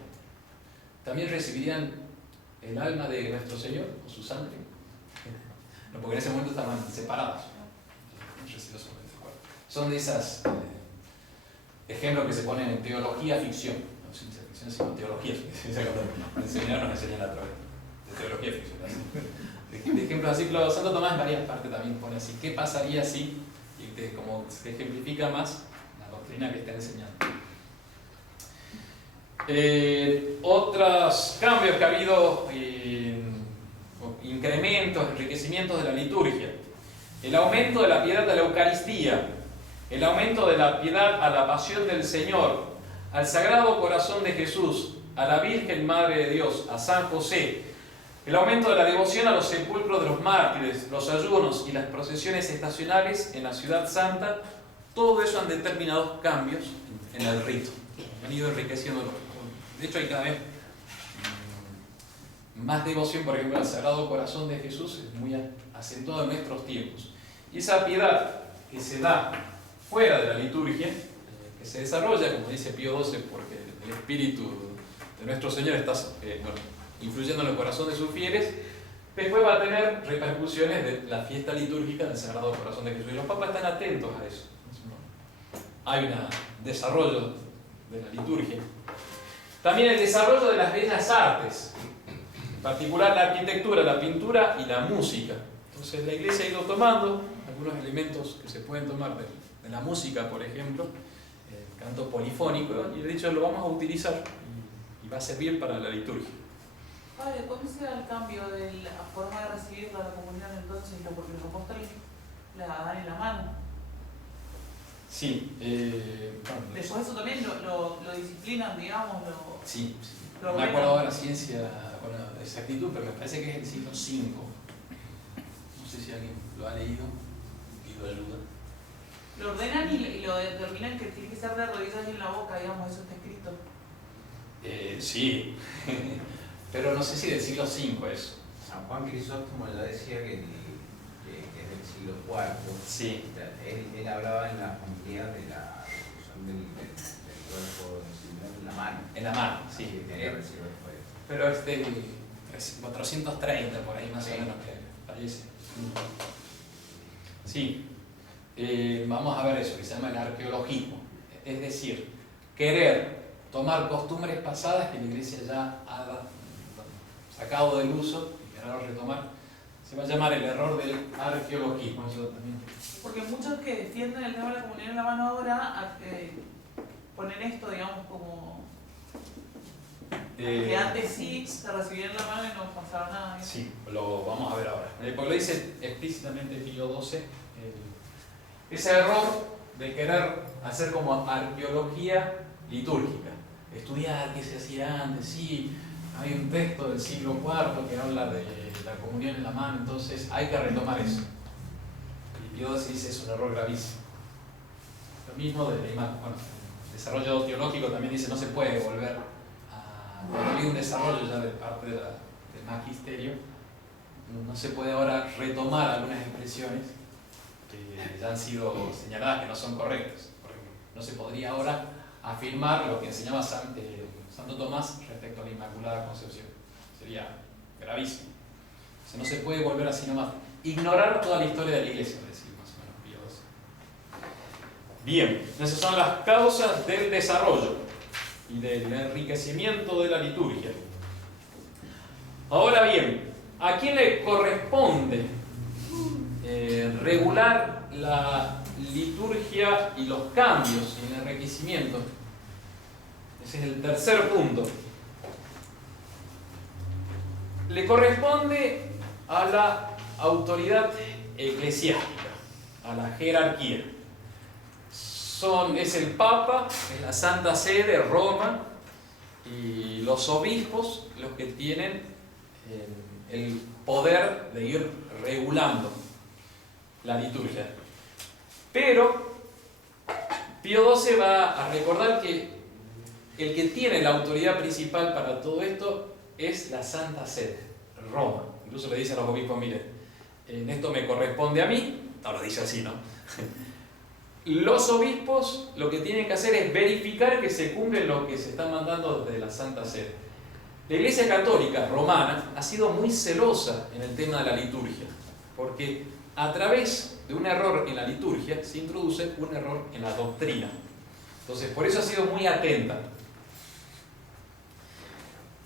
¿También recibirían el alma de nuestro Señor o su sangre? No, porque en ese momento estaban separados. Son de esas ejemplos que se ponen en teología ficción. No ciencia ficción, sino teología. Enseñar nos enseñan a través de teología ficción. De ejemplos así, claro, Santo Tomás en varias partes también pone así. ¿Qué pasaría si? Y como se ejemplifica más la doctrina que está enseñando. Otros cambios que ha habido, incrementos, enriquecimientos de la liturgia, el aumento de la piedad de la Eucaristía, el aumento de la piedad a la pasión del Señor, al Sagrado Corazón de Jesús, a la Virgen Madre de Dios, a San José, el aumento de la devoción a los sepulcros de los mártires, los ayunos y las procesiones estacionales en la Ciudad Santa, todo eso han determinado cambios en el rito. Han ido enriqueciéndolo. De hecho, hay cada vez más devoción, por ejemplo, al Sagrado Corazón de Jesús, es muy acentuado en nuestros tiempos. Y esa piedad que se da fuera de la liturgia, que se desarrolla, como dice Pío XII, porque el Espíritu de nuestro Señor está influyendo en el corazón de sus fieles, después va a tener repercusiones de la fiesta litúrgica del Sagrado Corazón de Jesús. Y los papas están atentos a eso. Hay un desarrollo de la liturgia. También el desarrollo de las bellas artes, en particular la arquitectura, la pintura y la música. Entonces la Iglesia ha ido tomando algunos elementos que se pueden tomar de la música, por ejemplo, el canto polifónico, y de hecho lo vamos a utilizar y va a servir para la liturgia. Padre, ¿cuándo se da el cambio de la forma de recibir la comunión entonces? Porque los apóstoles la dan en la mano. Sí. Después eso también lo disciplinan, digamos. Sí. No me acuerdo ahora la ciencia con exactitud, pero me parece que es el siglo V. No sé si alguien lo ha leído, pido ayuda. Lo ordenan y lo determinan que tiene que ser de rodillas y en la boca, digamos, eso está escrito. Sí, pero no sé si del siglo V eso. San Juan Crisóstomo ya decía que es del siglo IV. Sí. Él hablaba en la familia de la ejecución del cuerpo del Señor en la mano. En la mano, sí. Que tenía recibido después. Pero es del 430 por ahí más o menos que fallece. Sí. Vamos a ver eso, que se llama el arqueologismo. Es decir, querer tomar costumbres pasadas que la Iglesia ya ha sacado del uso y querer retomar. Se va a llamar el error del arqueologismo. Eso también. Porque muchos que defienden el tema de la comunión en la mano ahora ponen esto, digamos, como que antes sí se recibía en la mano y no pasaba nada, ¿no? Sí, lo vamos a ver ahora. Porque lo dice explícitamente Pío XII, ese error de querer hacer como arqueología litúrgica, estudiar qué se hacía antes. Sí, hay un texto del siglo IV que habla de la comunión en la mano, entonces hay que retomar eso. Y Pío XII dice es un error gravísimo. Lo mismo de la imagen. Bueno, el desarrollo teológico también dice no se puede volver a... Cuando hay un desarrollo ya de parte del magisterio, no se puede ahora retomar algunas expresiones que ya han sido señaladas que no son correctas. Por ejemplo, no se podría ahora afirmar lo que enseñaba Santo Tomás respecto a la Inmaculada Concepción. Sería gravísimo. O sea, no se puede volver así nomás. Ignorar toda la historia de la Iglesia, decir más o menos Pío XII. Bien, esas son las causas del desarrollo y del enriquecimiento de la liturgia. Ahora bien, ¿a quién le corresponde regular la liturgia y los cambios y el enriquecimiento? Ese es el tercer punto. Le corresponde a la autoridad eclesiástica, a la jerarquía. Es el Papa, es la Santa Sede, Roma, y los obispos los que tienen el poder de ir regulando la liturgia. Pero Pío XII va a recordar que el que tiene la autoridad principal para todo esto es la Santa Sede, Roma. Incluso le dice a los obispos, miren, en esto me corresponde a mí, ahora dice así, ¿no? Los obispos lo que tienen que hacer es verificar que se cumple lo que se está mandando desde la Santa Sede. La Iglesia Católica Romana ha sido muy celosa en el tema de la liturgia, porque a través de un error en la liturgia se introduce un error en la doctrina. Entonces, por eso ha sido muy atenta.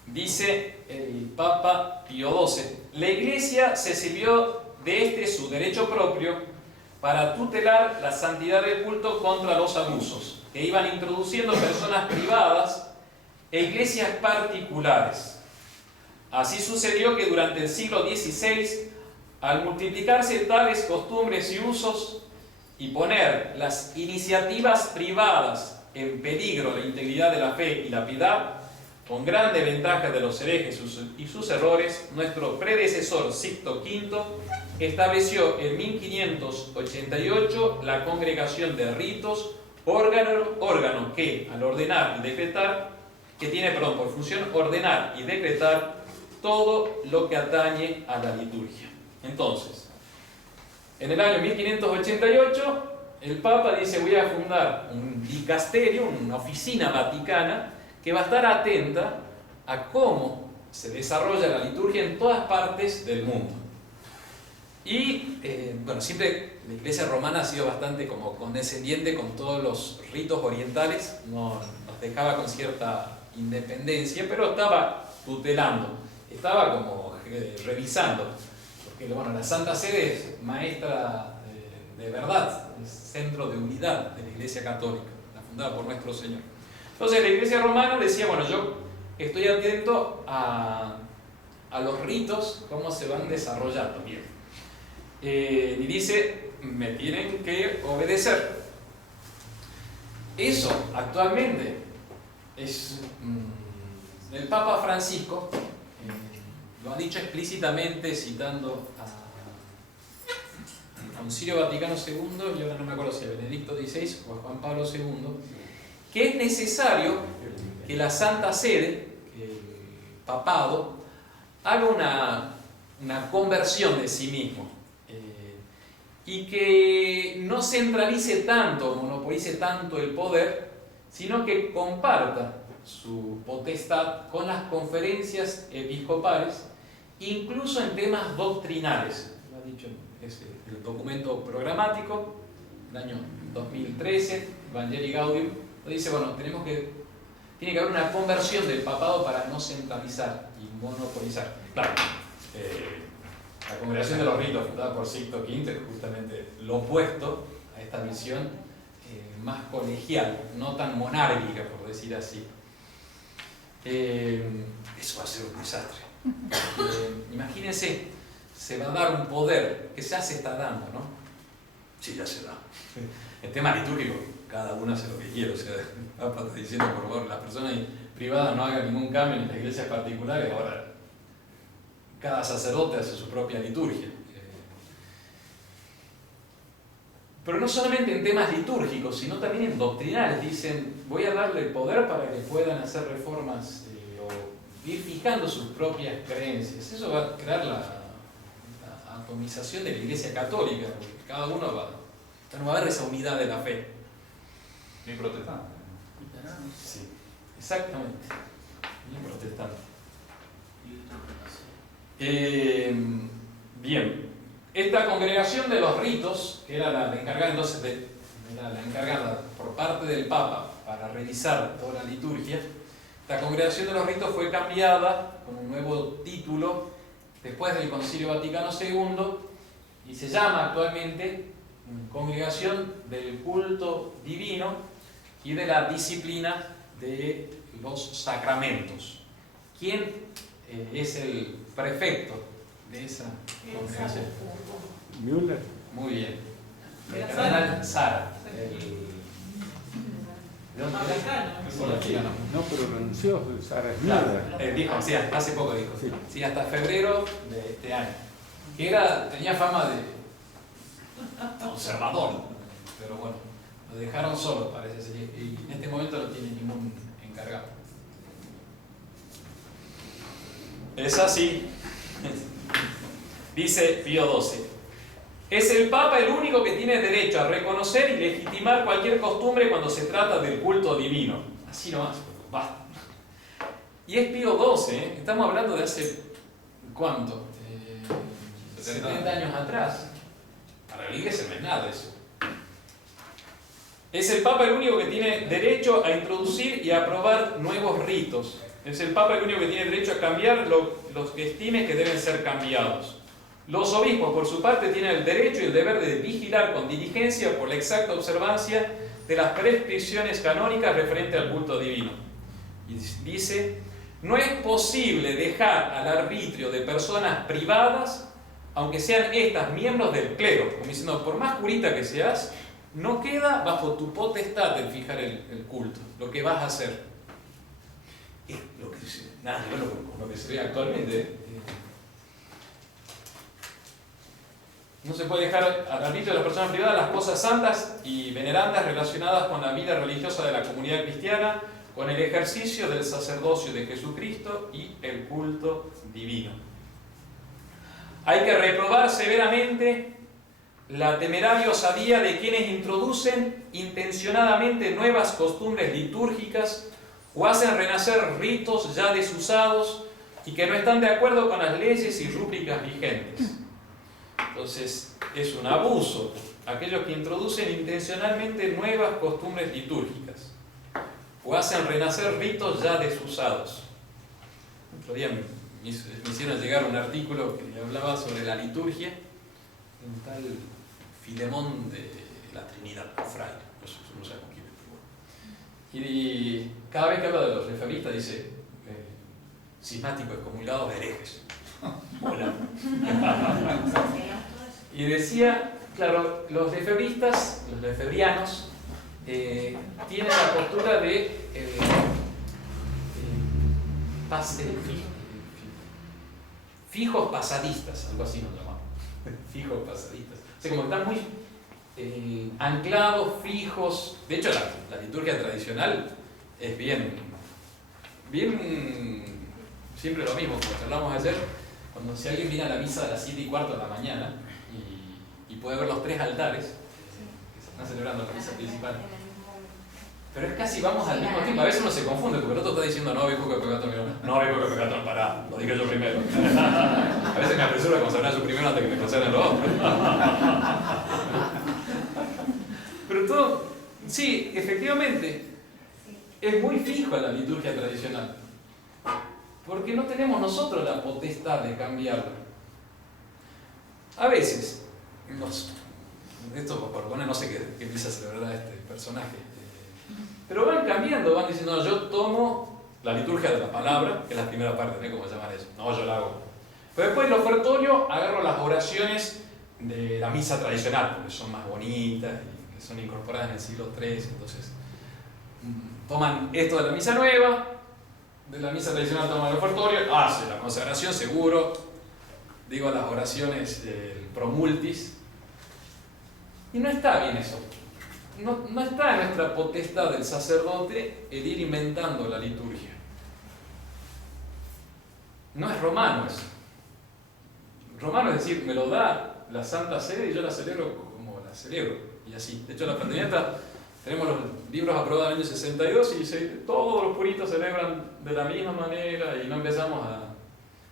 Dice el Papa Pío XII, la Iglesia se sirvió de su derecho propio para tutelar la santidad del culto contra los abusos que iban introduciendo personas privadas e iglesias particulares. Así sucedió que durante el siglo XVI, al multiplicarse tales costumbres y usos, y poner las iniciativas privadas en peligro la integridad de la fe y la piedad, con grande ventaja de los herejes y sus errores, nuestro predecesor Sixto V estableció en 1588 la Congregación de Ritos, órgano que, al ordenar y decretar, que tiene, por función ordenar y decretar todo lo que atañe a la liturgia. Entonces, en el año 1588, el Papa dice: voy a fundar un dicasterio, una oficina vaticana, que va a estar atenta a cómo se desarrolla la liturgia en todas partes del mundo. Y, bueno, siempre la Iglesia romana ha sido bastante como condescendiente con todos los ritos orientales, nos dejaba con cierta independencia, pero estaba tutelando, estaba como revisando, porque bueno, la Santa Sede es maestra de verdad, es centro de unidad de la Iglesia Católica, la fundada por nuestro Señor. Entonces la Iglesia romana decía: bueno, yo estoy atento a los ritos, cómo se van desarrollando. Bien. Y dice: me tienen que obedecer. Eso actualmente es el Papa Francisco, lo ha dicho explícitamente citando al Concilio Vaticano II, y ahora no me acuerdo si a Benedicto XVI o a Juan Pablo II, que es necesario que la Santa Sede, que el papado, haga una conversión de sí mismo, y que no centralice tanto, monopolice tanto el poder, sino que comparta su potestad con las conferencias episcopales, incluso en temas doctrinales. Lo ha dicho el documento programático del año 2013, Evangelii Gaudium, lo dice: bueno, tiene que haber una conversión del papado para no centralizar y monopolizar. Claro, la Congregación de los Ritos, fundada por Sixto V, es justamente lo opuesto a esta visión más colegial, no tan monárquica, por decir así. Eso va a ser un desastre. Imagínense, se va a dar un poder que ya se está dando, ¿no? Sí, ya se da. El tema litúrgico, cada uno hace lo que quiere. O sea, el Papa está diciendo: por favor, las personas privadas no hagan ningún cambio en las iglesias particulares. Ahora, cada sacerdote hace su propia liturgia. Pero no solamente en temas litúrgicos, sino también en doctrinales. Dicen: voy a darle el poder para que puedan hacer reformas o ir fijando sus propias creencias. Eso va a crear la atomización de la Iglesia Católica, porque cada uno no va a haber esa unidad de la fe. Bien protestante. Sí, exactamente. Bien protestante. Bien. Esta congregación de los ritos, que era la encargada entonces era la encargada por parte del Papa para revisar toda la liturgia, esta congregación de los ritos fue cambiada con un nuevo título después del Concilio Vaticano II y se llama actualmente Congregación del Culto Divino y de la Disciplina de los Sacramentos. ¿Quién es el prefecto de esa congregación? Müller. Muy bien. El cardenal Sara. ¿De dónde era? No, pero renunció, Sara es Claro, Müller. dijo, sí, hace poco dijo. Sí. Sí, hasta febrero de este año. Que tenía fama de conservador, pero bueno, lo dejaron solo, parece ser, y en este momento no tiene ningún encargado. Es así. Dice Pío XII: es el Papa el único que tiene derecho a reconocer y legitimar cualquier costumbre cuando se trata del culto divino. Así nomás, basta. Y es Pío XII, ¿eh? Estamos hablando de hace, ¿cuánto? 70 años atrás. Para la Iglesia no es nada eso. Es el Papa el único que tiene derecho a introducir y a aprobar nuevos ritos. Es el Papa el único que tiene derecho a cambiar los que estime que deben ser cambiados. Los obispos, por su parte, tienen el derecho y el deber de vigilar con diligencia por la exacta observancia de las prescripciones canónicas referentes al culto divino. Y dice: no es posible dejar al arbitrio de personas privadas, aunque sean estas miembros del clero, como diciendo, por más curita que seas, no queda bajo tu potestad el fijar el culto, lo que vas a hacer. Es lo que nada que ver con lo que se ve actualmente. No se puede dejar al arbitrio de las personas privadas las cosas santas y venerandas relacionadas con la vida religiosa de la comunidad cristiana, con el ejercicio del sacerdocio de Jesucristo y el culto divino. Hay que reprobar severamente la temeraria osadía de quienes introducen intencionadamente nuevas costumbres litúrgicas o hacen renacer ritos ya desusados y que no están de acuerdo con las leyes y rúbricas vigentes. Entonces, es un abuso aquellos que introducen intencionalmente nuevas costumbres litúrgicas o hacen renacer ritos ya desusados. El otro día me hicieron llegar un artículo que hablaba sobre la liturgia de un tal Filemón de la Trinidad, fraile, no sé con quién estuvo. Y cada vez que habla de los reformistas dice cismáticos, excomulgados, herejes. Hola. Y decía, claro, los lefebristas, los lefebrianos, tienen la postura de fijos pasadistas, algo así nos llamamos, fijos pasadistas. O sea, como están muy anclados, fijos. De hecho, la liturgia tradicional es bien, siempre lo mismo, como charlamos ayer, cuando si alguien viene a la misa a las 7:15 de la mañana y puede ver los 3 altares que se están celebrando la misa principal. Pero es casi vamos al mismo tiempo. A veces uno se confunde porque el otro está diciendo no, hijo que pegato, no, hijo que pegato, pará, lo dije yo primero. A veces me apresuro a consagrar yo primero antes que me consagren los otros. Pero todo, sí, efectivamente, es muy fijo la liturgia tradicional. Porque no tenemos nosotros la potestad de cambiarla. A veces, esto por poner, no sé qué misa celebrará este personaje, pero van cambiando, van diciendo, no, yo tomo la liturgia de la palabra, que es la primera parte, no sé cómo llamar eso, no, yo la hago. Pero después el ofertorio agarro las oraciones de la misa tradicional, porque son más bonitas y que son incorporadas en el siglo III, entonces toman esto de la misa nueva, de la misa tradicional toman el ofertorio, hace la consagración seguro, digo las oraciones del promultis, y no está bien eso. No está en nuestra potestad del sacerdote el ir inventando la liturgia. No es romano eso. Romano es decir, me lo da la Santa Sede y yo la celebro como la celebro. Y así. De hecho, la fraternidad, tenemos los libros aprobados en el año 62 y dice, todos los puritos celebran de la misma manera y no empezamos a...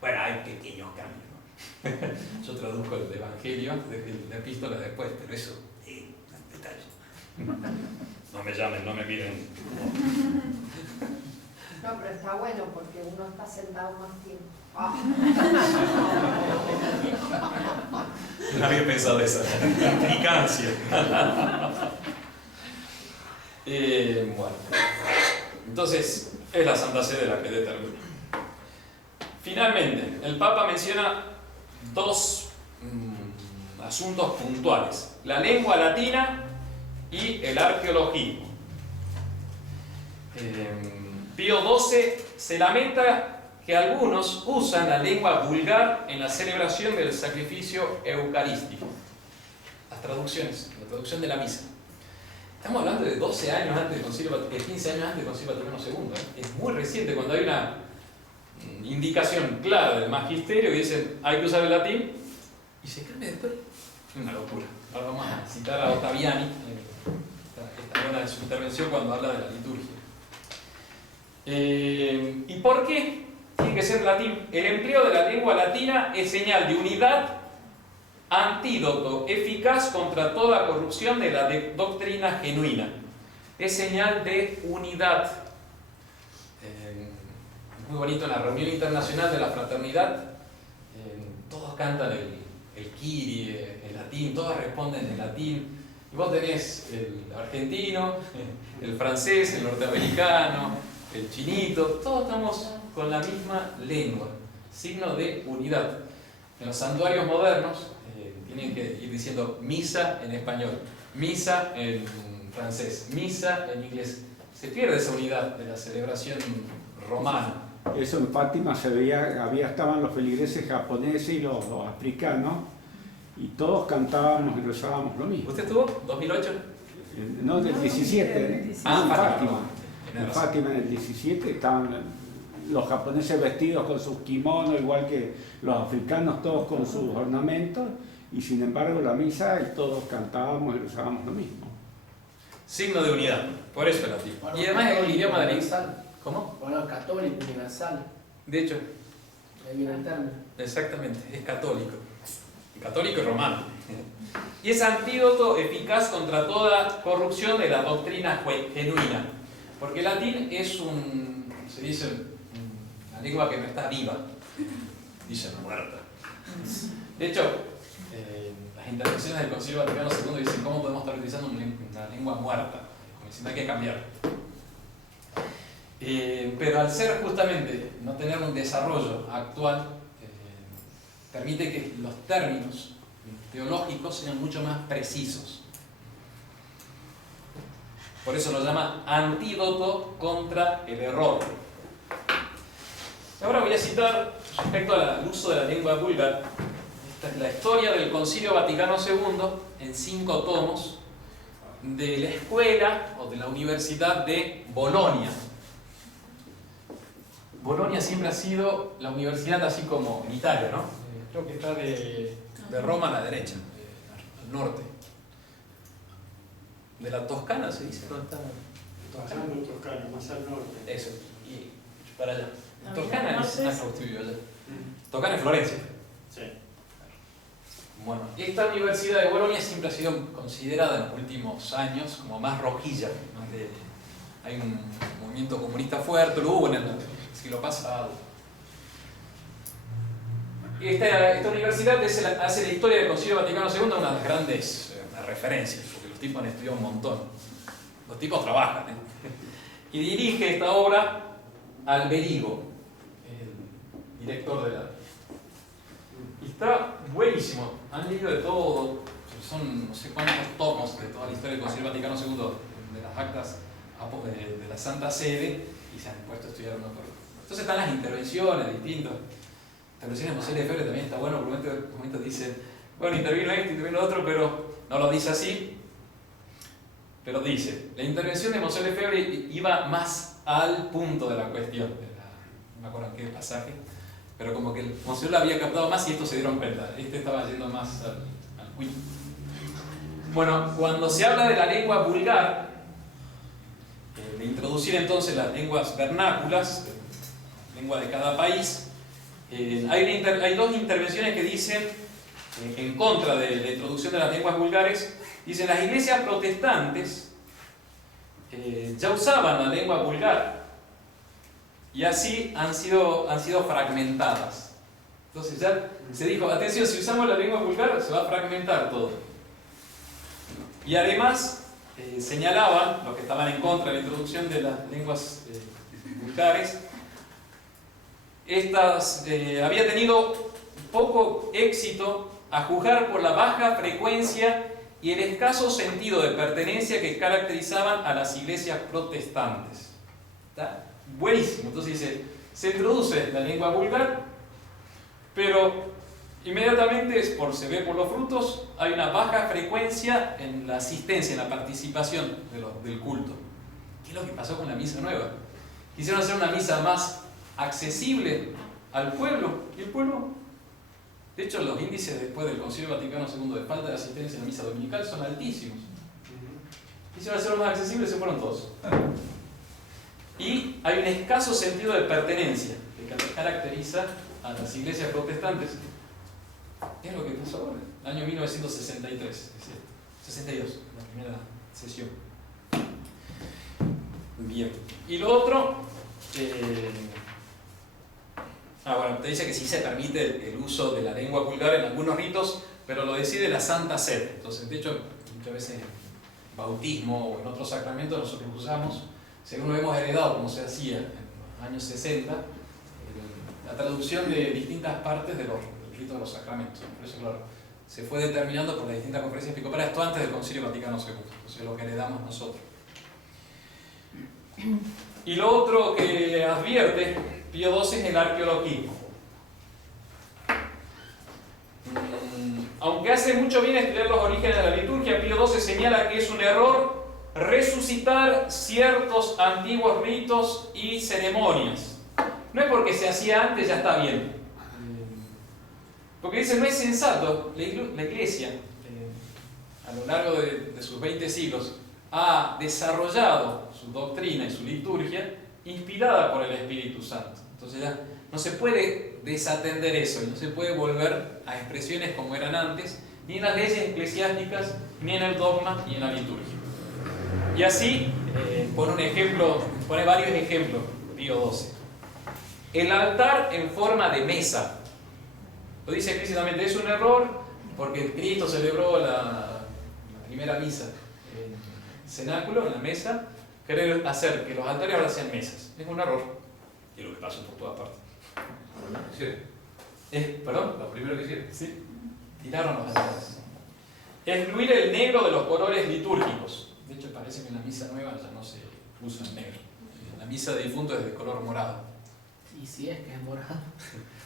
Bueno, hay pequeños cambios, ¿no? Yo traduzco el Evangelio antes de la epístola después, pero eso es detalle. No me llamen, no me miren. No, pero está bueno porque uno está sentado más tiempo. No había pensado esa implicancia. Bueno, entonces es la Santa Sede la que determina. Finalmente, el Papa menciona 2 asuntos puntuales: la lengua latina y el arqueologismo. Pío XII se lamenta que algunos usan la lengua vulgar en la celebración del sacrificio eucarístico. Las traducciones, la traducción de la misa. Estamos hablando de 12 años antes del Concilio Vaticano, 15 años antes del Concilio Vaticano II. Es muy reciente cuando hay una indicación clara del magisterio que dicen hay que usar el latín y se cambia después. Es una locura. Ahora vamos a citar a Ottaviani, esta buena de su intervención cuando habla de la liturgia. ¿Y por qué tiene que ser latín? El empleo de la lengua latina es señal de unidad, antídoto eficaz contra toda corrupción de la doctrina genuina. Es señal de unidad. Muy bonito en la reunión internacional de la fraternidad, todos cantan el Kyrie en latín, todos responden en latín. Y vos tenés el argentino, el francés, el norteamericano, el chinito, todos estamos con la misma lengua, signo de unidad. En los santuarios modernos tienen que ir diciendo misa en español, misa en francés, misa en inglés. Se pierde esa unidad de la celebración romana. Eso en Fátima se veía, estaban los feligreses japoneses y los africanos, y todos cantábamos y rezábamos lo mismo. ¿Usted estuvo? ¿2008? No, del 17, Ah, en Fátima. En Fátima en el 17 estaban los japoneses vestidos con sus kimonos, igual que los africanos, todos con sus ornamentos, y sin embargo la misa y todos cantábamos y rezábamos lo mismo. Signo de unidad, por eso el latín. Bueno, Y además el católico idioma de la universal. ¿Cómo? Bueno, católico universal. De hecho, Ahí viene el término. exactamente, es católico. Católico y romano. Y es antídoto eficaz contra toda corrupción de la doctrina genuina. Porque el latín es se dice, una lengua que no está viva. Dicen muerta. De hecho, las intervenciones del Concilio Vaticano II dicen cómo podemos estar utilizando una lengua muerta. Como diciendo hay que cambiar. Pero al ser justamente no tener un desarrollo actual, permite que los términos teológicos sean mucho más precisos. Por eso lo llama antídoto contra el error. Ahora voy a citar respecto al uso de la lengua búlgara. Esta es la historia del Concilio Vaticano II en 5 tomos de la escuela o de la Universidad de Bolonia. Bolonia siempre ha sido la universidad así como en Italia, ¿no? Creo que está de Roma a la derecha, al norte. De la Toscana se dice, ¿dónde está? Toscana, más al norte. Eso, y para allá. No, Toscana no es sé. allá. Toscana es Florencia. Sí. Bueno, esta universidad de Bolonia siempre ha sido considerada en los últimos años como más rojilla. Hay un movimiento comunista fuerte, lo hubo en el siglo pasado. Y esta universidad hace la historia del Concilio Vaticano II una de las grandes referencias, porque los tipos han estudiado un montón. Los tipos trabajan. Y dirige esta obra Alberigo, el director de la... Y está buenísimo. Han leído de todo, son no sé cuántos tomos de toda la historia del Concilio Vaticano II, de las actas de la Santa Sede, y se han puesto a estudiar uno por otro. Entonces están las intervenciones distintas. Intervenciones de José Lefebvre también está bueno, porque en un momento dice, bueno, intervino esto, intervino lo otro, pero no lo dice así. Pero dice, la intervención de José Lefebvre iba más al punto de la cuestión. No me acuerdo en qué pasaje, pero como que el Monseñor lo había captado más y estos se dieron cuenta. Este estaba yendo más al quid. Bueno, cuando se habla de la lengua vulgar, de introducir entonces las lenguas vernáculas, lengua de cada país, hay 2 intervenciones que dicen en contra de la introducción de las lenguas vulgares. Dicen, las iglesias protestantes ya usaban la lengua vulgar y así han sido fragmentadas. Entonces ya se dijo, atención, si usamos la lengua vulgar se va a fragmentar todo. Y además señalaban, los que estaban en contra de la introducción de las lenguas vulgares, estas había tenido poco éxito a juzgar por la baja frecuencia y el escaso sentido de pertenencia que caracterizaban a las iglesias protestantes. ¿Está? Buenísimo. Entonces dice, se introduce la lengua vulgar, pero inmediatamente se ve por los frutos, hay una baja frecuencia en la asistencia, en la participación del culto. ¿Qué es lo que pasó con la misa nueva? Quisieron hacer una misa más accesible al pueblo, y el pueblo, de hecho los índices después del Concilio Vaticano II de falta de asistencia en la misa dominical son altísimos. Quisieron hacerlo más accesible y se fueron todos. Y hay un escaso sentido de pertenencia que caracteriza a las iglesias protestantes. ¿Qué es lo que pasó ahora? El año 1963, 62, la primera sesión. Bien. Y lo otro, bueno, te dice que sí se permite el uso de la lengua vulgar en algunos ritos, pero lo decide la Santa Sede. Entonces, de hecho, muchas veces en bautismo o en otros sacramentos nosotros usamos, según lo hemos heredado como se hacía en los años 60, la traducción de distintas partes del rito de los sacramentos. Por eso, claro, se fue determinando por las distintas conferencias episcopales, esto antes del Concilio Vaticano II, entonces lo que heredamos nosotros. Y lo otro que advierte Pío XII es el arqueologismo. Aunque hace mucho bien estudiar los orígenes de la liturgia, Pío XII señala que es un error resucitar ciertos antiguos ritos y ceremonias. No es porque se hacía antes, ya está bien. Porque dice, no es sensato. La Iglesia, a lo largo de sus 20 siglos, ha desarrollado su doctrina y su liturgia inspirada por el Espíritu Santo. Entonces ya no se puede desatender eso, y no se puede volver a expresiones como eran antes, ni en las leyes eclesiásticas, ni en el dogma, ni en la liturgia. Y así pone varios ejemplos, Pío XII. El altar en forma de mesa. Lo dice explícitamente, es un error porque Cristo celebró la primera misa en el cenáculo, en la mesa, querer hacer que los altares ahora sean mesas. Es un error. Y lo que pasó por todas partes. ¿Perdón? Lo primero que hicieron. Sí. Tiraron los altares. Excluir el negro de los colores litúrgicos. De hecho, parece que en la misa nueva ya no se usa el negro. La misa de difuntos es de color morado. Y si es que es morado.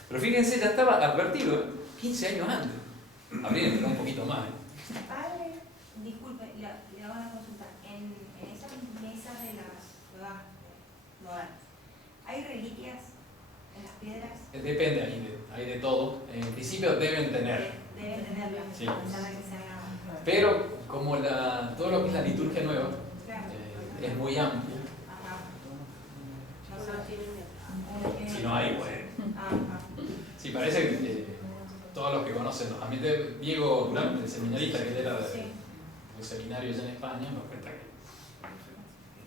Pero fíjense, ya estaba advertido 15 años antes. Habría que un poquito más. Padre, disculpe, le hago una consulta. En esas mesas de las cuevas modernas, ¿hay reliquias en las piedras? Depende, hay de todo. En principio deben tener. Deben tenerlas, Sí. a pesar de que se haga. Pero como todo lo que es la liturgia nueva es muy amplia. Ajá. Si no hay, bueno. Sí, parece que todos los que conocen los ambientes, Diego Durán, el seminarista que él era de un seminario allá en España, nos cuenta que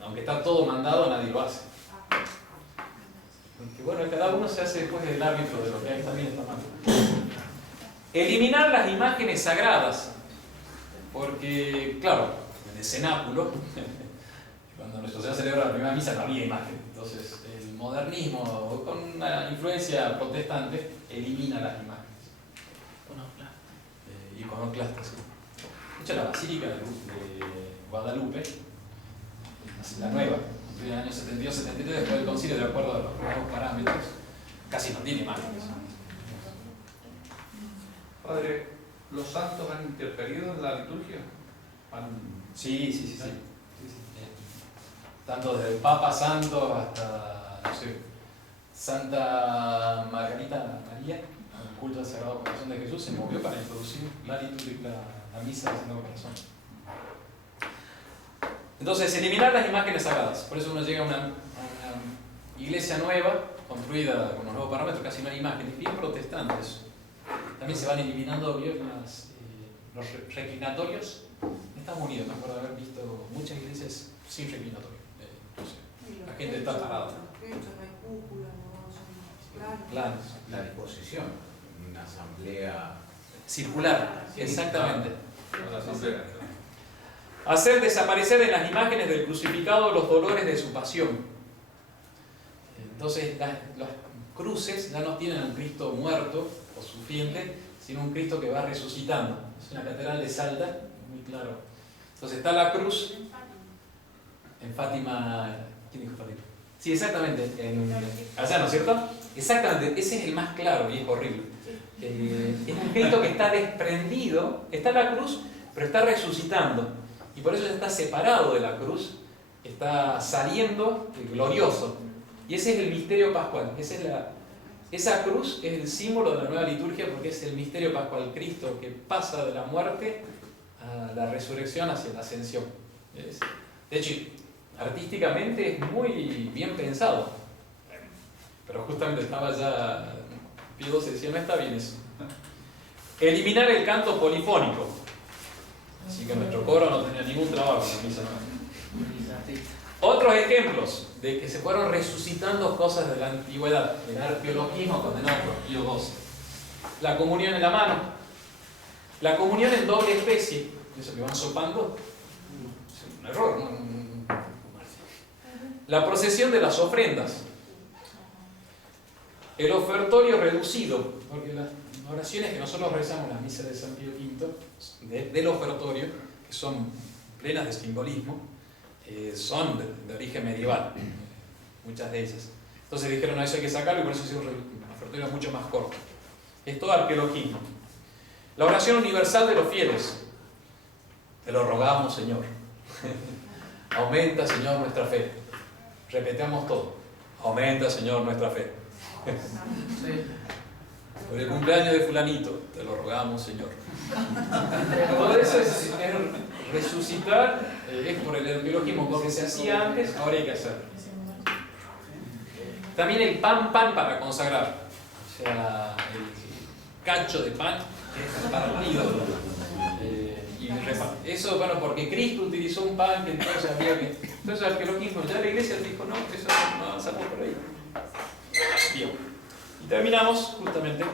aunque está todo mandado, nadie lo hace. Porque bueno, cada uno se hace después el árbitro de lo que hay también está mal. Eliminar las imágenes sagradas, porque claro, en el cenáculo, cuando nuestra sociedad celebra la primera misa no había imagen, entonces el modernismo con una influencia protestante elimina las imágenes. Iconoclastas, sí. De hecho, la Basílica de Guadalupe, la nueva, en el año 72-73, después del concilio, de acuerdo a los nuevos parámetros, casi no tiene imágenes. Padre, ¿los santos han interferido en la liturgia? Sí. Tanto desde el Papa Santo hasta, no sé, Santa Margarita María, el culto al Sagrado Corazón de Jesús, se movió para introducir la liturgia, la misa del Sagrado Corazón. Entonces, eliminar las imágenes sagradas. Por eso uno llega a una iglesia nueva, construida con los nuevos parámetros, casi no hay imágenes, bien protestantes. También se van eliminando los reclinatorios. En Estados Unidos me acuerdo de haber visto muchas iglesias sin reclinatorio. La gente está parada. Planos. La disposición, una asamblea Circular, exactamente. La asamblea. Hacer desaparecer en las imágenes del crucificado los dolores de su pasión. Entonces las cruces ya no tienen un Cristo muerto o sufriente, sino un Cristo que va resucitando. Es una catedral de Salta, muy claro. Entonces está la cruz en Fátima. ¿Quién dijo Fátima? Sí, exactamente. Allá, ¿no es cierto? Exactamente, ese es el más claro y es horrible. Es un Cristo que está desprendido, está en la cruz, pero está resucitando. Y por eso ya está separado de la cruz, está saliendo glorioso. Y ese es el misterio pascual. Esa cruz es el símbolo de la nueva liturgia porque es el misterio pascual. Cristo que pasa de la muerte a la resurrección hacia la ascensión. De hecho, artísticamente es muy bien pensado. Pero justamente estaba ya, Pío XII decía, no está bien eso. Eliminar el canto polifónico. Así que nuestro coro no tenía ningún trabajo en la misa nueva. Otros ejemplos de que se fueron resucitando cosas de la antigüedad. El arqueologismo condenado por Pío XII. La comunión en la mano. La comunión en doble especie. Eso que van sopando. Es un error, ¿no? La procesión de las ofrendas. El ofertorio reducido, porque no oraciones que nosotros rezamos en la misa de San Pío V, del ofertorio, que son plenas de simbolismo, son de origen medieval, muchas de ellas. Entonces dijeron, no, eso hay que sacarlo, y por eso hicieron un ofertorio mucho más corto. Es todo arqueologismo. La oración universal de los fieles. Te lo rogamos, Señor. Aumenta, Señor, nuestra fe. Repetamos todo. Aumenta, Señor, nuestra fe. Sí. Por el cumpleaños de fulanito, te lo rogamos, Señor. Todo eso es resucitar, es por el arqueologismo, porque se hacía antes, ahora hay que hacerlo. También el pan para consagrar. O sea, el cacho de pan que es partido. Eso, bueno, porque Cristo utilizó un pan que entonces había que... Entonces el arqueologismo, ya la iglesia dijo, no, eso no avanzamos por ahí. Bien. Y terminamos justamente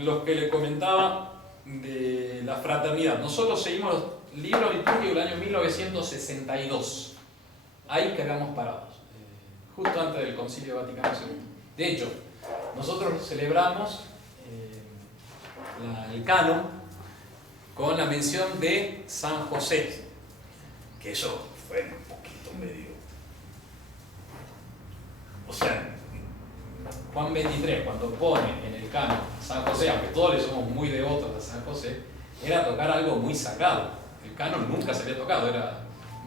lo que le comentaba de la fraternidad. Nosotros seguimos los libros litúrgicos del año 1962. Ahí quedamos parados, justo antes del Concilio Vaticano II. De hecho, nosotros celebramos el canon con la mención de San José, que eso fue un poquito medio... O sea, Juan 23, cuando pone en el canon San José, aunque todos le somos muy devotos a San José, era tocar algo muy sagrado. El canon nunca se había tocado, el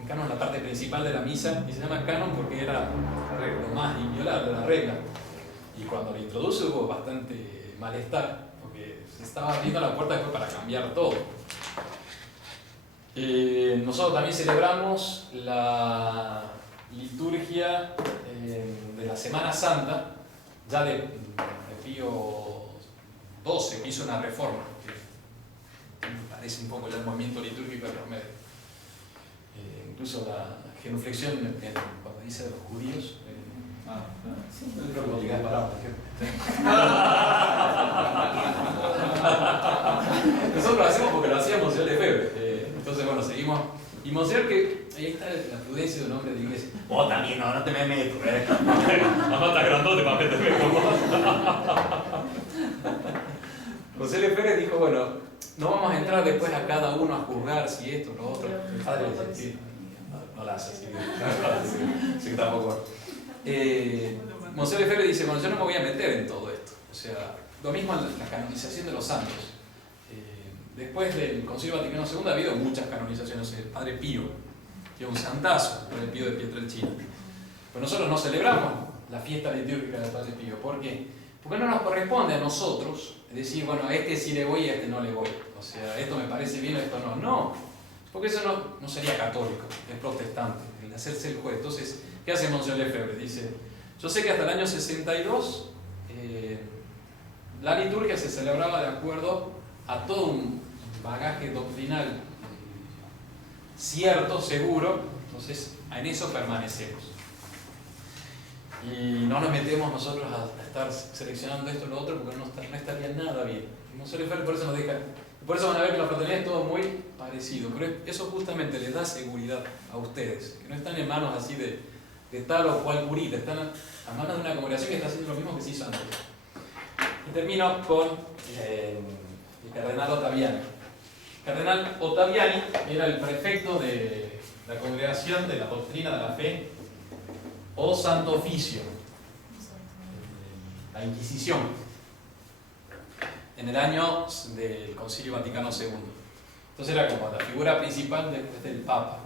canon es la parte principal de la misa, y se llama canon porque era lo más inviolable, la regla. Y cuando lo introduce hubo bastante malestar, porque se estaba abriendo la puerta después para cambiar todo. Nosotros también celebramos la liturgia de la Semana Santa, ya de Pío XII, que hizo una reforma, que me parece un poco ya el movimiento litúrgico de los medios. Incluso la genuflexión cuando dice de los judíos. Nosotros lo hacemos porque lo hacía Monseñor Lefebvre. Entonces, bueno, seguimos. Y Monseñor, que ahí está la prudencia de un hombre de iglesia. Vos también, no te me meto, Mamá está grandote para meterme como vos. José Lefebvre dijo, bueno, no vamos a entrar después a cada uno a juzgar si esto o lo otro. El padre dice, no la hace así. Sí, tampoco. Monseñor Lefebvre dice, bueno, yo no me voy a meter en todo esto. O sea, lo mismo en la canonización de los santos. Después del Concilio Vaticano II ha habido muchas canonizaciones. El Padre Pío, que es un santazo, el Padre Pío de Pietrelcina. Pero nosotros no celebramos la fiesta litúrgica del Padre Pío. ¿Por qué? Porque no nos corresponde a nosotros decir, bueno, a este sí le voy y a este no le voy. O sea, esto me parece bien, esto no. No, porque eso no sería católico, es protestante, el hacerse el juez. Entonces, ¿qué hace Monseñor Lefebvre? Dice, yo sé que hasta el año 62 la liturgia se celebraba de acuerdo a todo un bagaje doctrinal cierto, seguro, entonces en eso permanecemos. Y no nos metemos nosotros a estar seleccionando esto o lo otro porque no estaría nada bien. Monseñor Lefebvre por eso nos deja. Por eso van a ver que la fraternidad es todo muy parecido, pero eso justamente les da seguridad a ustedes, que no están en manos así de tal o cual curita, están a manos de una congregación que está haciendo lo mismo que se hizo antes. Y termino con el cardenal Ottaviani. El cardenal Ottaviani era el prefecto de la congregación de la doctrina de la fe o Santo Oficio, la Inquisición, en el año del Concilio Vaticano II. Entonces era como la figura principal del Papa,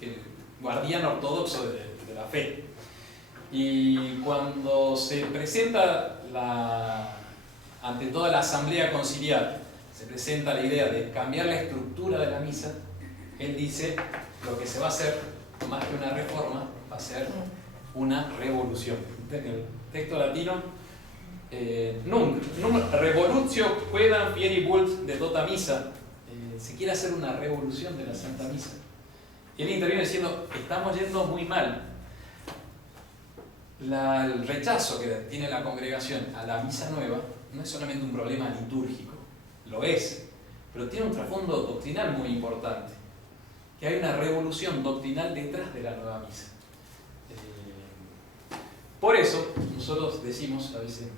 el guardián ortodoxo de la fe. Y cuando se presenta ante toda la asamblea conciliar, se presenta la idea de cambiar la estructura de la misa, él dice, lo que se va a hacer, más que una reforma, va a ser una revolución. El texto latino, nunc revolutio quedam fieri vult de tota misa, se quiere hacer una revolución de la Santa Misa. Y él interviene diciendo, estamos yendo muy mal. El rechazo que tiene la congregación a la misa nueva no es solamente un problema litúrgico, lo es, pero tiene un trasfondo doctrinal muy importante, que hay una revolución doctrinal detrás de la nueva misa. Por eso, nosotros decimos, a veces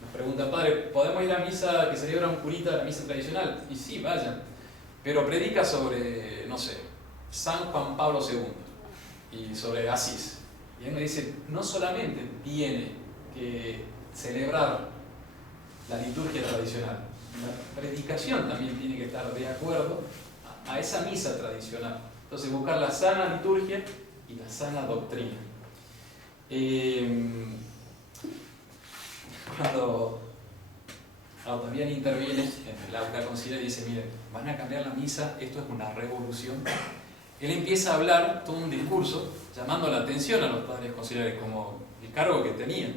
nos preguntan, padre, ¿podemos ir a misa que celebra un curita, la misa tradicional? Y sí, vayan, pero predica sobre, no sé, San Juan Pablo II y sobre Asís. Y él me dice, no solamente tiene que celebrar la liturgia tradicional, la predicación también tiene que estar de acuerdo a esa misa tradicional. Entonces buscar la sana liturgia y la sana doctrina. Cuando también interviene en la concilio y dice, miren, van a cambiar la misa, esto es una revolución. Él empieza a hablar todo un discurso llamando la atención a los padres conciliares como el cargo que tenían.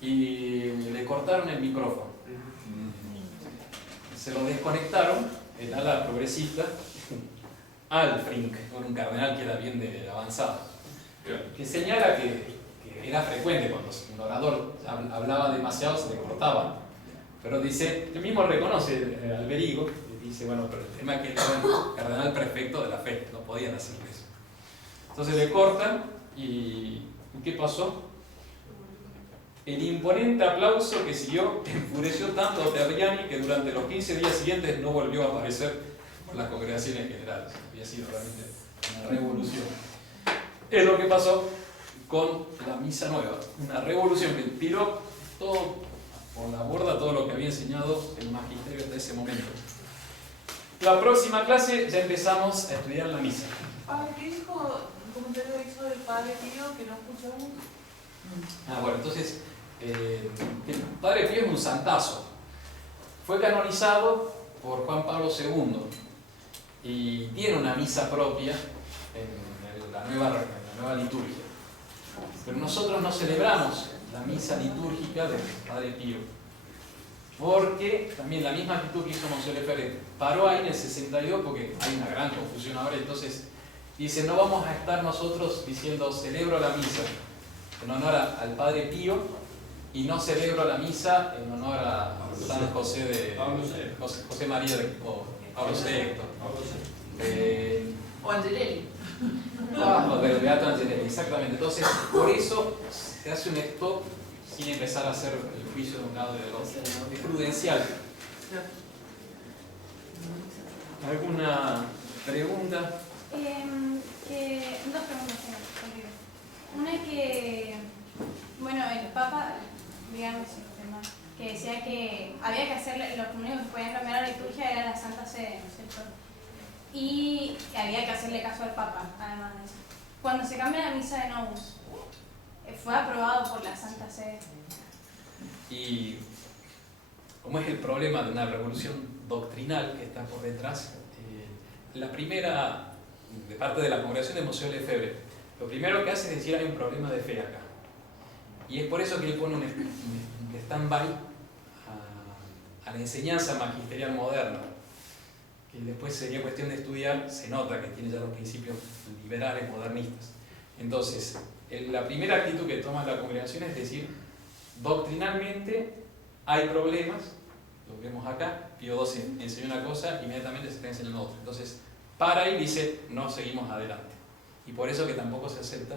Y le cortaron el micrófono. Se lo desconectaron, el ala progresista, al Frink, un cardenal que era bien avanzado, que señala que era frecuente cuando un orador hablaba demasiado se le cortaba. Pero dice, él mismo reconoce Alberigo, y dice, bueno, pero el tema es que él era el cardenal prefecto de la fe, no podían hacer eso. Entonces le cortan, y ¿qué pasó? El imponente aplauso que siguió enfureció tanto a Terriani que durante los 15 días siguientes no volvió a aparecer por las congregaciones generales. Había sido realmente una revolución. Es lo que pasó con la misa nueva, una revolución que tiró todo por la borda, todo lo que había enseñado el magisterio hasta ese momento. La próxima clase ya empezamos a estudiar la misa. ¿Qué dijo un comentario hizo del Padre Pío que no escuchamos? Bueno, entonces, el Padre Pío es un santazo. Fue canonizado por Juan Pablo II y tiene una misa propia en la nueva liturgia. Pero nosotros no celebramos la misa litúrgica del Padre Pío, porque también la misma actitud que hizo Monseñor Lefebvre paró ahí en el 62 porque hay una gran confusión ahora. Entonces dice, no vamos a estar nosotros diciendo celebro la misa en honor al Padre Pío y no celebro la misa en honor a San José José María o Pablo VI. O Angelelli. O del Beato Angelelli, exactamente. Entonces, por eso se hace un stop sin empezar a hacer el juicio de un lado y del otro. Es prudencial. ¿Alguna pregunta? Dos preguntas tengo. Una es que, bueno, el Papa, digamos, que decía que había que hacer, los únicos que podían cambiar la liturgia era la Santa Sede, ¿no es cierto? Y había que hacerle caso al Papa, además de eso. Cuando se cambia la misa de Novus, ¿fue aprobado por la Santa Sede? Y como es el problema de una revolución doctrinal que está por detrás, la primera, de parte de la congregación de Monseñor Lefebvre, lo primero que hace es decir hay un problema de fe acá. Y es por eso que él pone un stand-by a la enseñanza magisterial moderna, que después sería cuestión de estudiar. Se nota que tiene ya los principios liberales, modernistas. Entonces, la primera actitud que toma la congregación es decir, doctrinalmente hay problemas, lo vemos acá, Pío XII enseñó una cosa, inmediatamente se está enseñando otra. Entonces, para y dice, no seguimos adelante. Y por eso que tampoco se acepta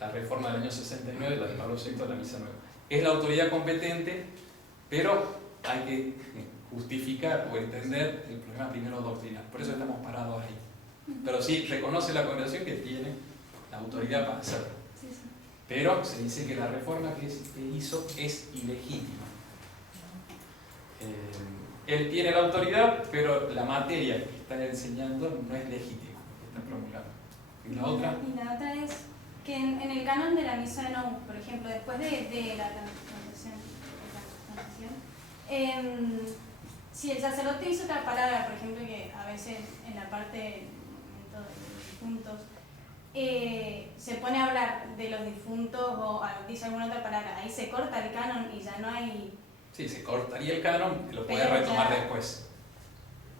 la reforma del año 69, la de Pablo VI de la misa nueva. Es la autoridad competente, pero hay que justificar o entender el problema primero doctrinal. Por eso estamos parados ahí. Pero sí, reconoce la congregación que tiene la autoridad para hacerlo. Pero se dice que la reforma que hizo es ilegítima. Él tiene la autoridad, pero la materia que está enseñando no es legítima, que está promulgando. ¿Y la otra? Y la otra es que en el canon de la misa de Novus, por ejemplo, después de la transición, si el sacerdote dice otra palabra, por ejemplo, que a veces en la parte de difuntos, se pone a hablar de los difuntos o dice alguna otra palabra, ahí se corta el canon y ya no hay... Sí, se cortaría el canon y lo puede retomar después.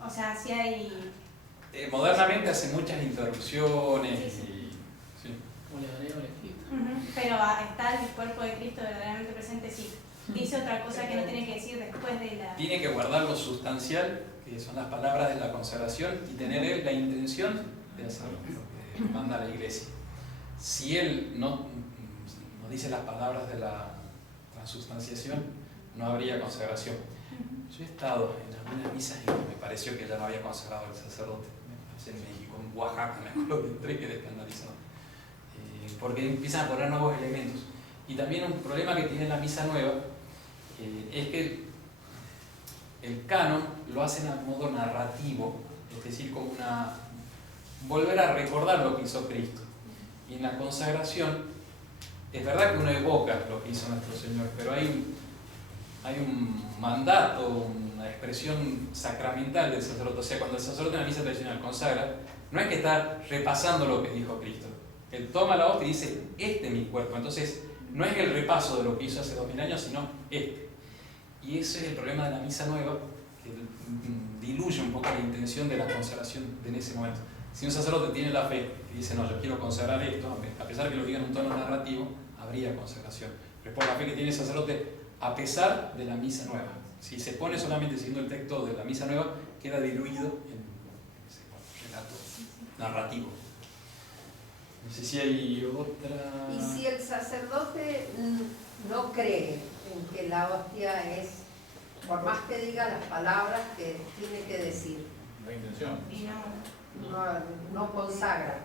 O sea, sí hay... Modernamente hace muchas interrupciones y... Sí. Pero está el cuerpo de Cristo verdaderamente presente, sí. Dice otra cosa que no tiene que decir después de la... Tiene que guardar lo sustancial, que son las palabras de la consagración, y tener él la intención de hacer lo que manda la Iglesia. Si él no nos dicen las palabras de la transubstanciación, no habría consagración. Yo he estado en algunas misas y me pareció que ya no había consagrado el sacerdote. Me pasé en México, en Oaxaca, me acuerdo que entré y quedé escandalizado. Porque empiezan a poner nuevos elementos. Y también un problema que tiene la misa nueva es que el canon lo hacen a modo narrativo, es decir, como volver a recordar lo que hizo Cristo. Y en la consagración, es verdad que uno evoca lo que hizo nuestro Señor, pero hay un mandato, una expresión sacramental del sacerdote. O sea, cuando el sacerdote en la misa tradicional consagra, no es que está repasando lo que dijo Cristo. Él toma la hostia y dice, este es mi cuerpo. Entonces, no es el repaso de lo que hizo hace 2000 años, sino este. Y ese es el problema de la misa nueva, que diluye un poco la intención de la consagración en ese momento. Si un sacerdote tiene la fe y dice, no, yo quiero consagrar esto, a pesar de que lo diga en un tono narrativo, habría consagración. Pero es por la fe que tiene el sacerdote a pesar de la misa nueva. Si se pone solamente siguiendo el texto de la misa nueva, queda diluido en ese relato narrativo. No sé si hay otra... Y si el sacerdote no cree en que la hostia es, por más que diga las palabras que tiene que decir, La intención. no consagra.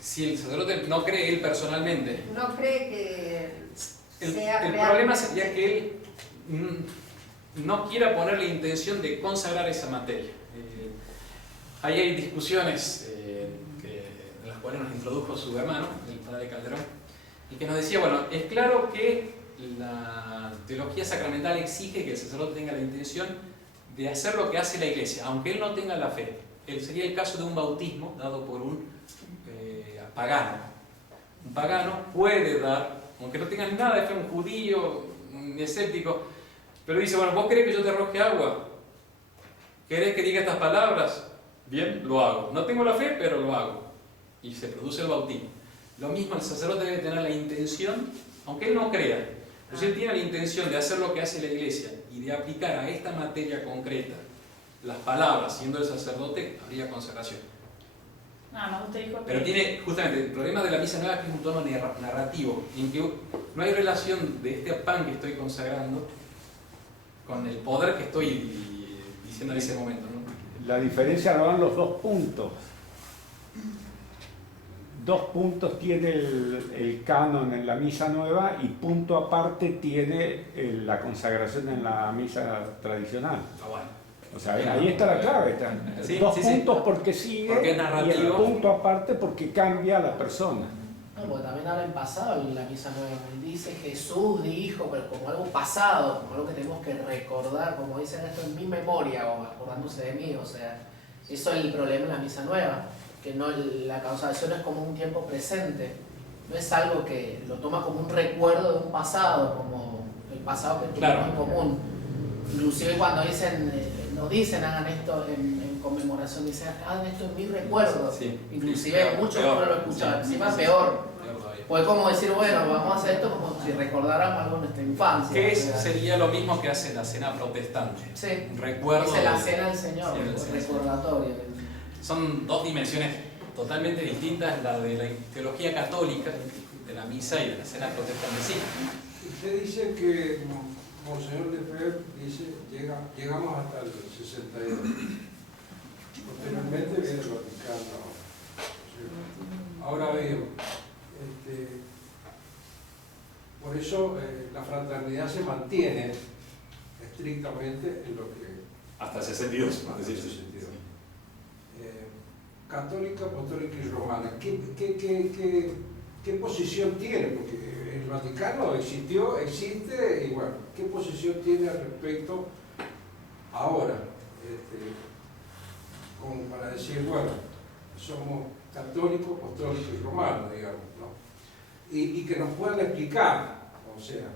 Si el sacerdote no cree él personalmente, No cree que el sea problema realmente- sería que él no quiera poner la intención de consagrar esa materia. Ahí hay discusiones en las cuales nos introdujo su hermano, el padre Calderón, y que nos decía, bueno, es claro que la teología sacramental exige que el sacerdote tenga la intención de hacer lo que hace la Iglesia, aunque él no tenga la fe. Sería el caso de un bautismo dado por un pagano. Un pagano puede dar, aunque no tenga nada de fe, un judío, un escéptico, pero dice, bueno, ¿vos querés que yo te arroje agua? ¿Querés que diga estas palabras? Bien, lo hago. No tengo la fe, pero lo hago. Y se produce el bautismo. Lo mismo, el sacerdote debe tener la intención, aunque él no crea, pero si él tiene la intención de hacer lo que hace la Iglesia y de aplicar a esta materia concreta las palabras, siendo el sacerdote, habría consagración. Nada más usted dijo que... Pero tiene, justamente, el problema de la misa nueva es que es un tono narrativo, en que no hay relación de este pan que estoy consagrando con el poder que estoy diciendo en ese momento, ¿no? La diferencia lo dan los 2 puntos. 2 puntos tiene el canon en la misa nueva y punto aparte tiene la consagración en la misa tradicional. Ah, bueno. O sea, ahí está la clave. Sí, 2 sí, puntos sí. porque sigue Porque es y el narrativo. punto aparte porque cambia a la persona. No, porque también habla en pasado en la misa nueva. Él dice Jesús dijo, pero como algo pasado, como algo que tenemos que recordar, como dicen esto en mi memoria o acordándose de mí. O sea, eso es el problema en la misa nueva, que no, la consagración es como un tiempo presente, no es algo que lo toma como un recuerdo de un pasado, como el pasado que tuvimos Claro. en común. Inclusive cuando nos dicen hagan esto en conmemoración, dicen hagan esto en mi recuerdo. Sí. Inclusive Peor, muchos peor. no lo escuchan, Sí, encima sí, peor. Peor todavía. Pues como decir, bueno, vamos a hacer esto como si recordáramos algo de nuestra infancia. Que o sea, sería lo mismo que hace la cena protestante. sí, Un recuerdo. es la de- cena del Señor, Sí, el sí, sí. recordatorio. Son 2 dimensiones totalmente distintas, la de la teología católica, de la misa y de la cena protestante. Sí. Usted dice que Monseñor Lefebvre dice, llegamos hasta el 62. Posteriormente viene el Vaticano. ¿Sí? Ahora bien, por eso la fraternidad se mantiene estrictamente en lo que... Hasta el 62, hasta el 62. Católica, apostólica y romana. ¿Qué posición tiene? Porque el Vaticano existió, existe, y bueno, ¿qué posición tiene al respecto ahora? Como para decir, bueno, somos católicos, apostólicos y romanos, digamos, ¿no? Y que nos puedan explicar, o sea,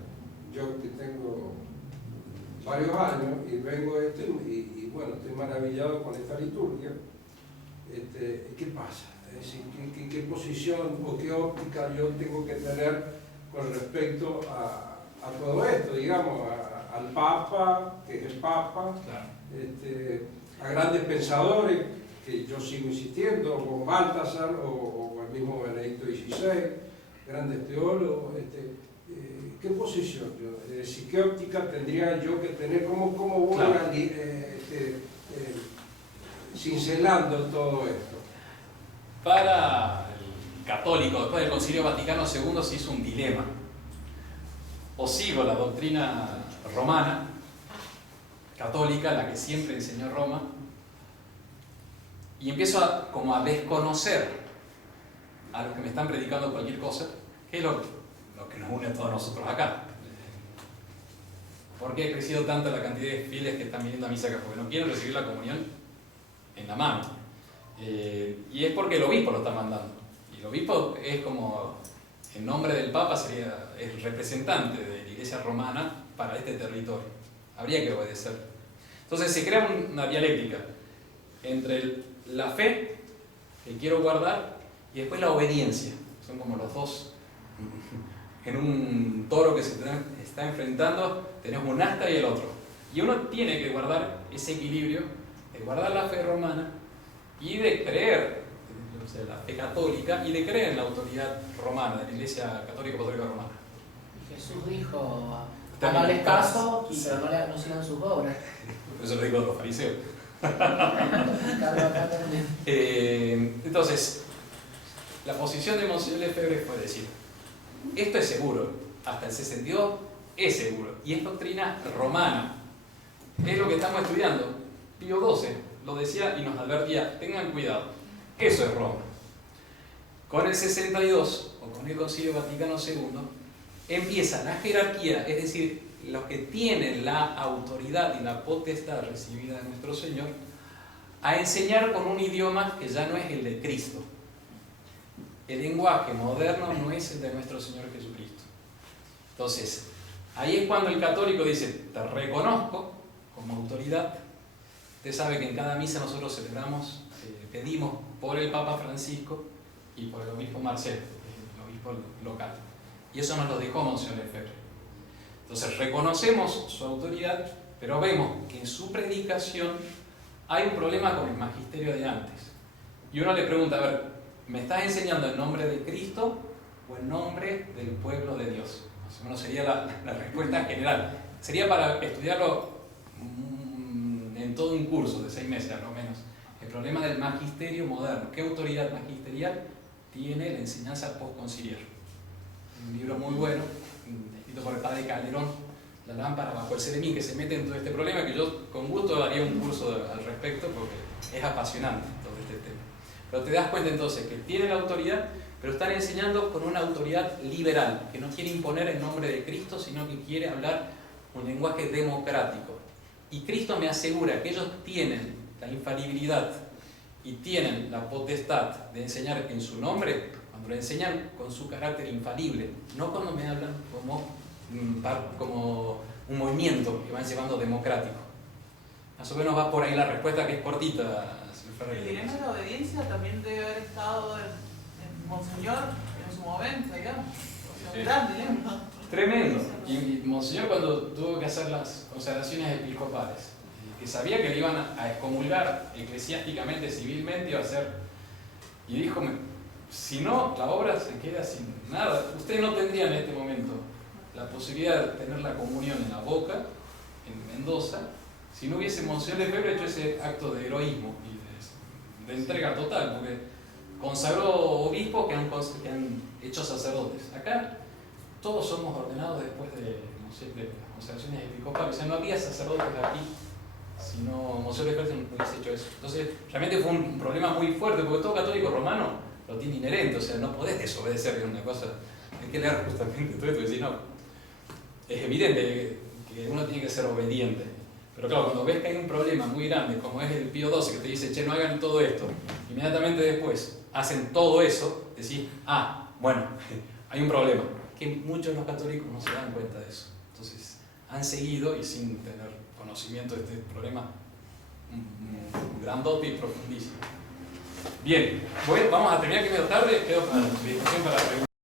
yo que tengo varios años y vengo y bueno, estoy maravillado con esta liturgia. ¿Qué pasa? Es decir, ¿qué posición o qué óptica yo tengo que tener con respecto a todo esto? Digamos, al Papa, que es el Papa, Claro. a grandes pensadores, que yo sigo insistiendo, como Baltasar o el mismo Benedicto XVI, grandes teólogos, ¿qué posición? Es decir, ¿qué óptica tendría yo que tener? ¿Cómo voy Claro. cincelando todo esto? Para el católico, después del Concilio Vaticano II se hizo un dilema. O sigo la doctrina romana, católica, la que siempre enseñó Roma, y empiezo como a desconocer a los que me están predicando cualquier cosa, que es lo que nos une a todos nosotros acá. ¿Por qué ha crecido tanto la cantidad de fieles que están viniendo a misa acá? Porque no quieren recibir la comunión en la mano. Y es porque el obispo lo está mandando. Y el obispo es como, en nombre del Papa, es representante de la Iglesia romana para este territorio. Habría que obedecer. Entonces se crea una dialéctica entre la fe que quiero guardar y después la obediencia. Son como los dos. En un toro que se está enfrentando, tenemos un asta y el otro. Y uno tiene que guardar ese equilibrio de guardar la fe romana y de creer, o sea, la fe católica, y de creer en la autoridad romana, de la Iglesia Católica Apostólica Romana. Jesús dijo, háganles caso, pero no sigan sus obras. Eso lo digo a los fariseos. Entonces, la posición de Monseñor Lefebvre fue decir, esto es seguro, hasta el 62 es seguro, y es doctrina romana. Es lo que estamos estudiando. Pío XII lo decía y nos advertía, tengan cuidado, eso es Roma. Con el 62, o con el Concilio Vaticano II, empieza la jerarquía, es decir, los que tienen la autoridad y la potestad recibida de nuestro Señor, a enseñar con un idioma que ya no es el de Cristo. El lenguaje moderno no es el de nuestro Señor Jesucristo. Entonces, ahí es cuando el católico dice, te reconozco como autoridad. Usted sabe que en cada misa nosotros celebramos, pedimos por el Papa Francisco y por el obispo Marcelo, el obispo local. Y eso nos lo dejó Monseñor Lefebvre. Entonces reconocemos su autoridad, pero vemos que en su predicación hay un problema con el magisterio de antes. Y uno le pregunta, a ver, ¿me estás enseñando en nombre de Cristo o en nombre del pueblo de Dios? Más o menos sería la respuesta general. Sería para estudiarlo en todo un curso de 6 meses, a lo menos. El problema del magisterio moderno. ¿Qué autoridad magisterial tiene la enseñanza postconciliar? Un libro muy bueno, escrito por el padre Calderón, La lámpara bajo el Seremín, que se mete en todo este problema, que yo con gusto haría un curso al respecto, porque es apasionante todo este tema. Pero te das cuenta entonces que tiene la autoridad, pero están enseñando con una autoridad liberal, que no quiere imponer en nombre de Cristo, sino que quiere hablar un lenguaje democrático. Y Cristo me asegura que ellos tienen la infalibilidad y tienen la potestad de enseñar en su nombre, cuando lo enseñan con su carácter infalible, no cuando me hablan como un movimiento que van llevando democrático. Más o menos va por ahí la respuesta, que es cortita, señor Ferreira. El dilema de la obediencia también debe haber estado en Monseñor en su momento, digamos. O sea, un gran dilema. Tremendo. Y Monseñor, cuando tuvo que hacer las consagraciones episcopales, que sabía que le iban a excomulgar eclesiásticamente, civilmente, iba a hacer, y dijo, si no, la obra se queda sin nada. Ustedes no tendrían en este momento la posibilidad de tener la comunión en la boca, en Mendoza, si no hubiese Monseñor Lefebvre hecho ese acto de heroísmo y de entrega total, porque consagró obispos que han hecho sacerdotes. Acá todos somos ordenados después de las consagraciones episcopales, o sea, no había sacerdotes aquí si no Monseñor Lefebvre no hubiese hecho eso. Entonces, realmente fue un problema muy fuerte, porque todo católico romano lo tiene inherente, o sea, no podés desobedecer, que es una cosa, hay que leer justamente todo esto y decir, no, es evidente que uno tiene que ser obediente. Pero claro, cuando ves que hay un problema muy grande, como es el Pío XII, que te dice, che, no hagan todo esto, inmediatamente después hacen todo eso, decís, bueno, hay un problema. Que muchos de los católicos no se dan cuenta de eso. Entonces, han seguido y sin tener conocimiento de este problema grandote y profundísimo. Bien, bueno, vamos a terminar, que medio tarde, quedo para la discusión para la pregunta.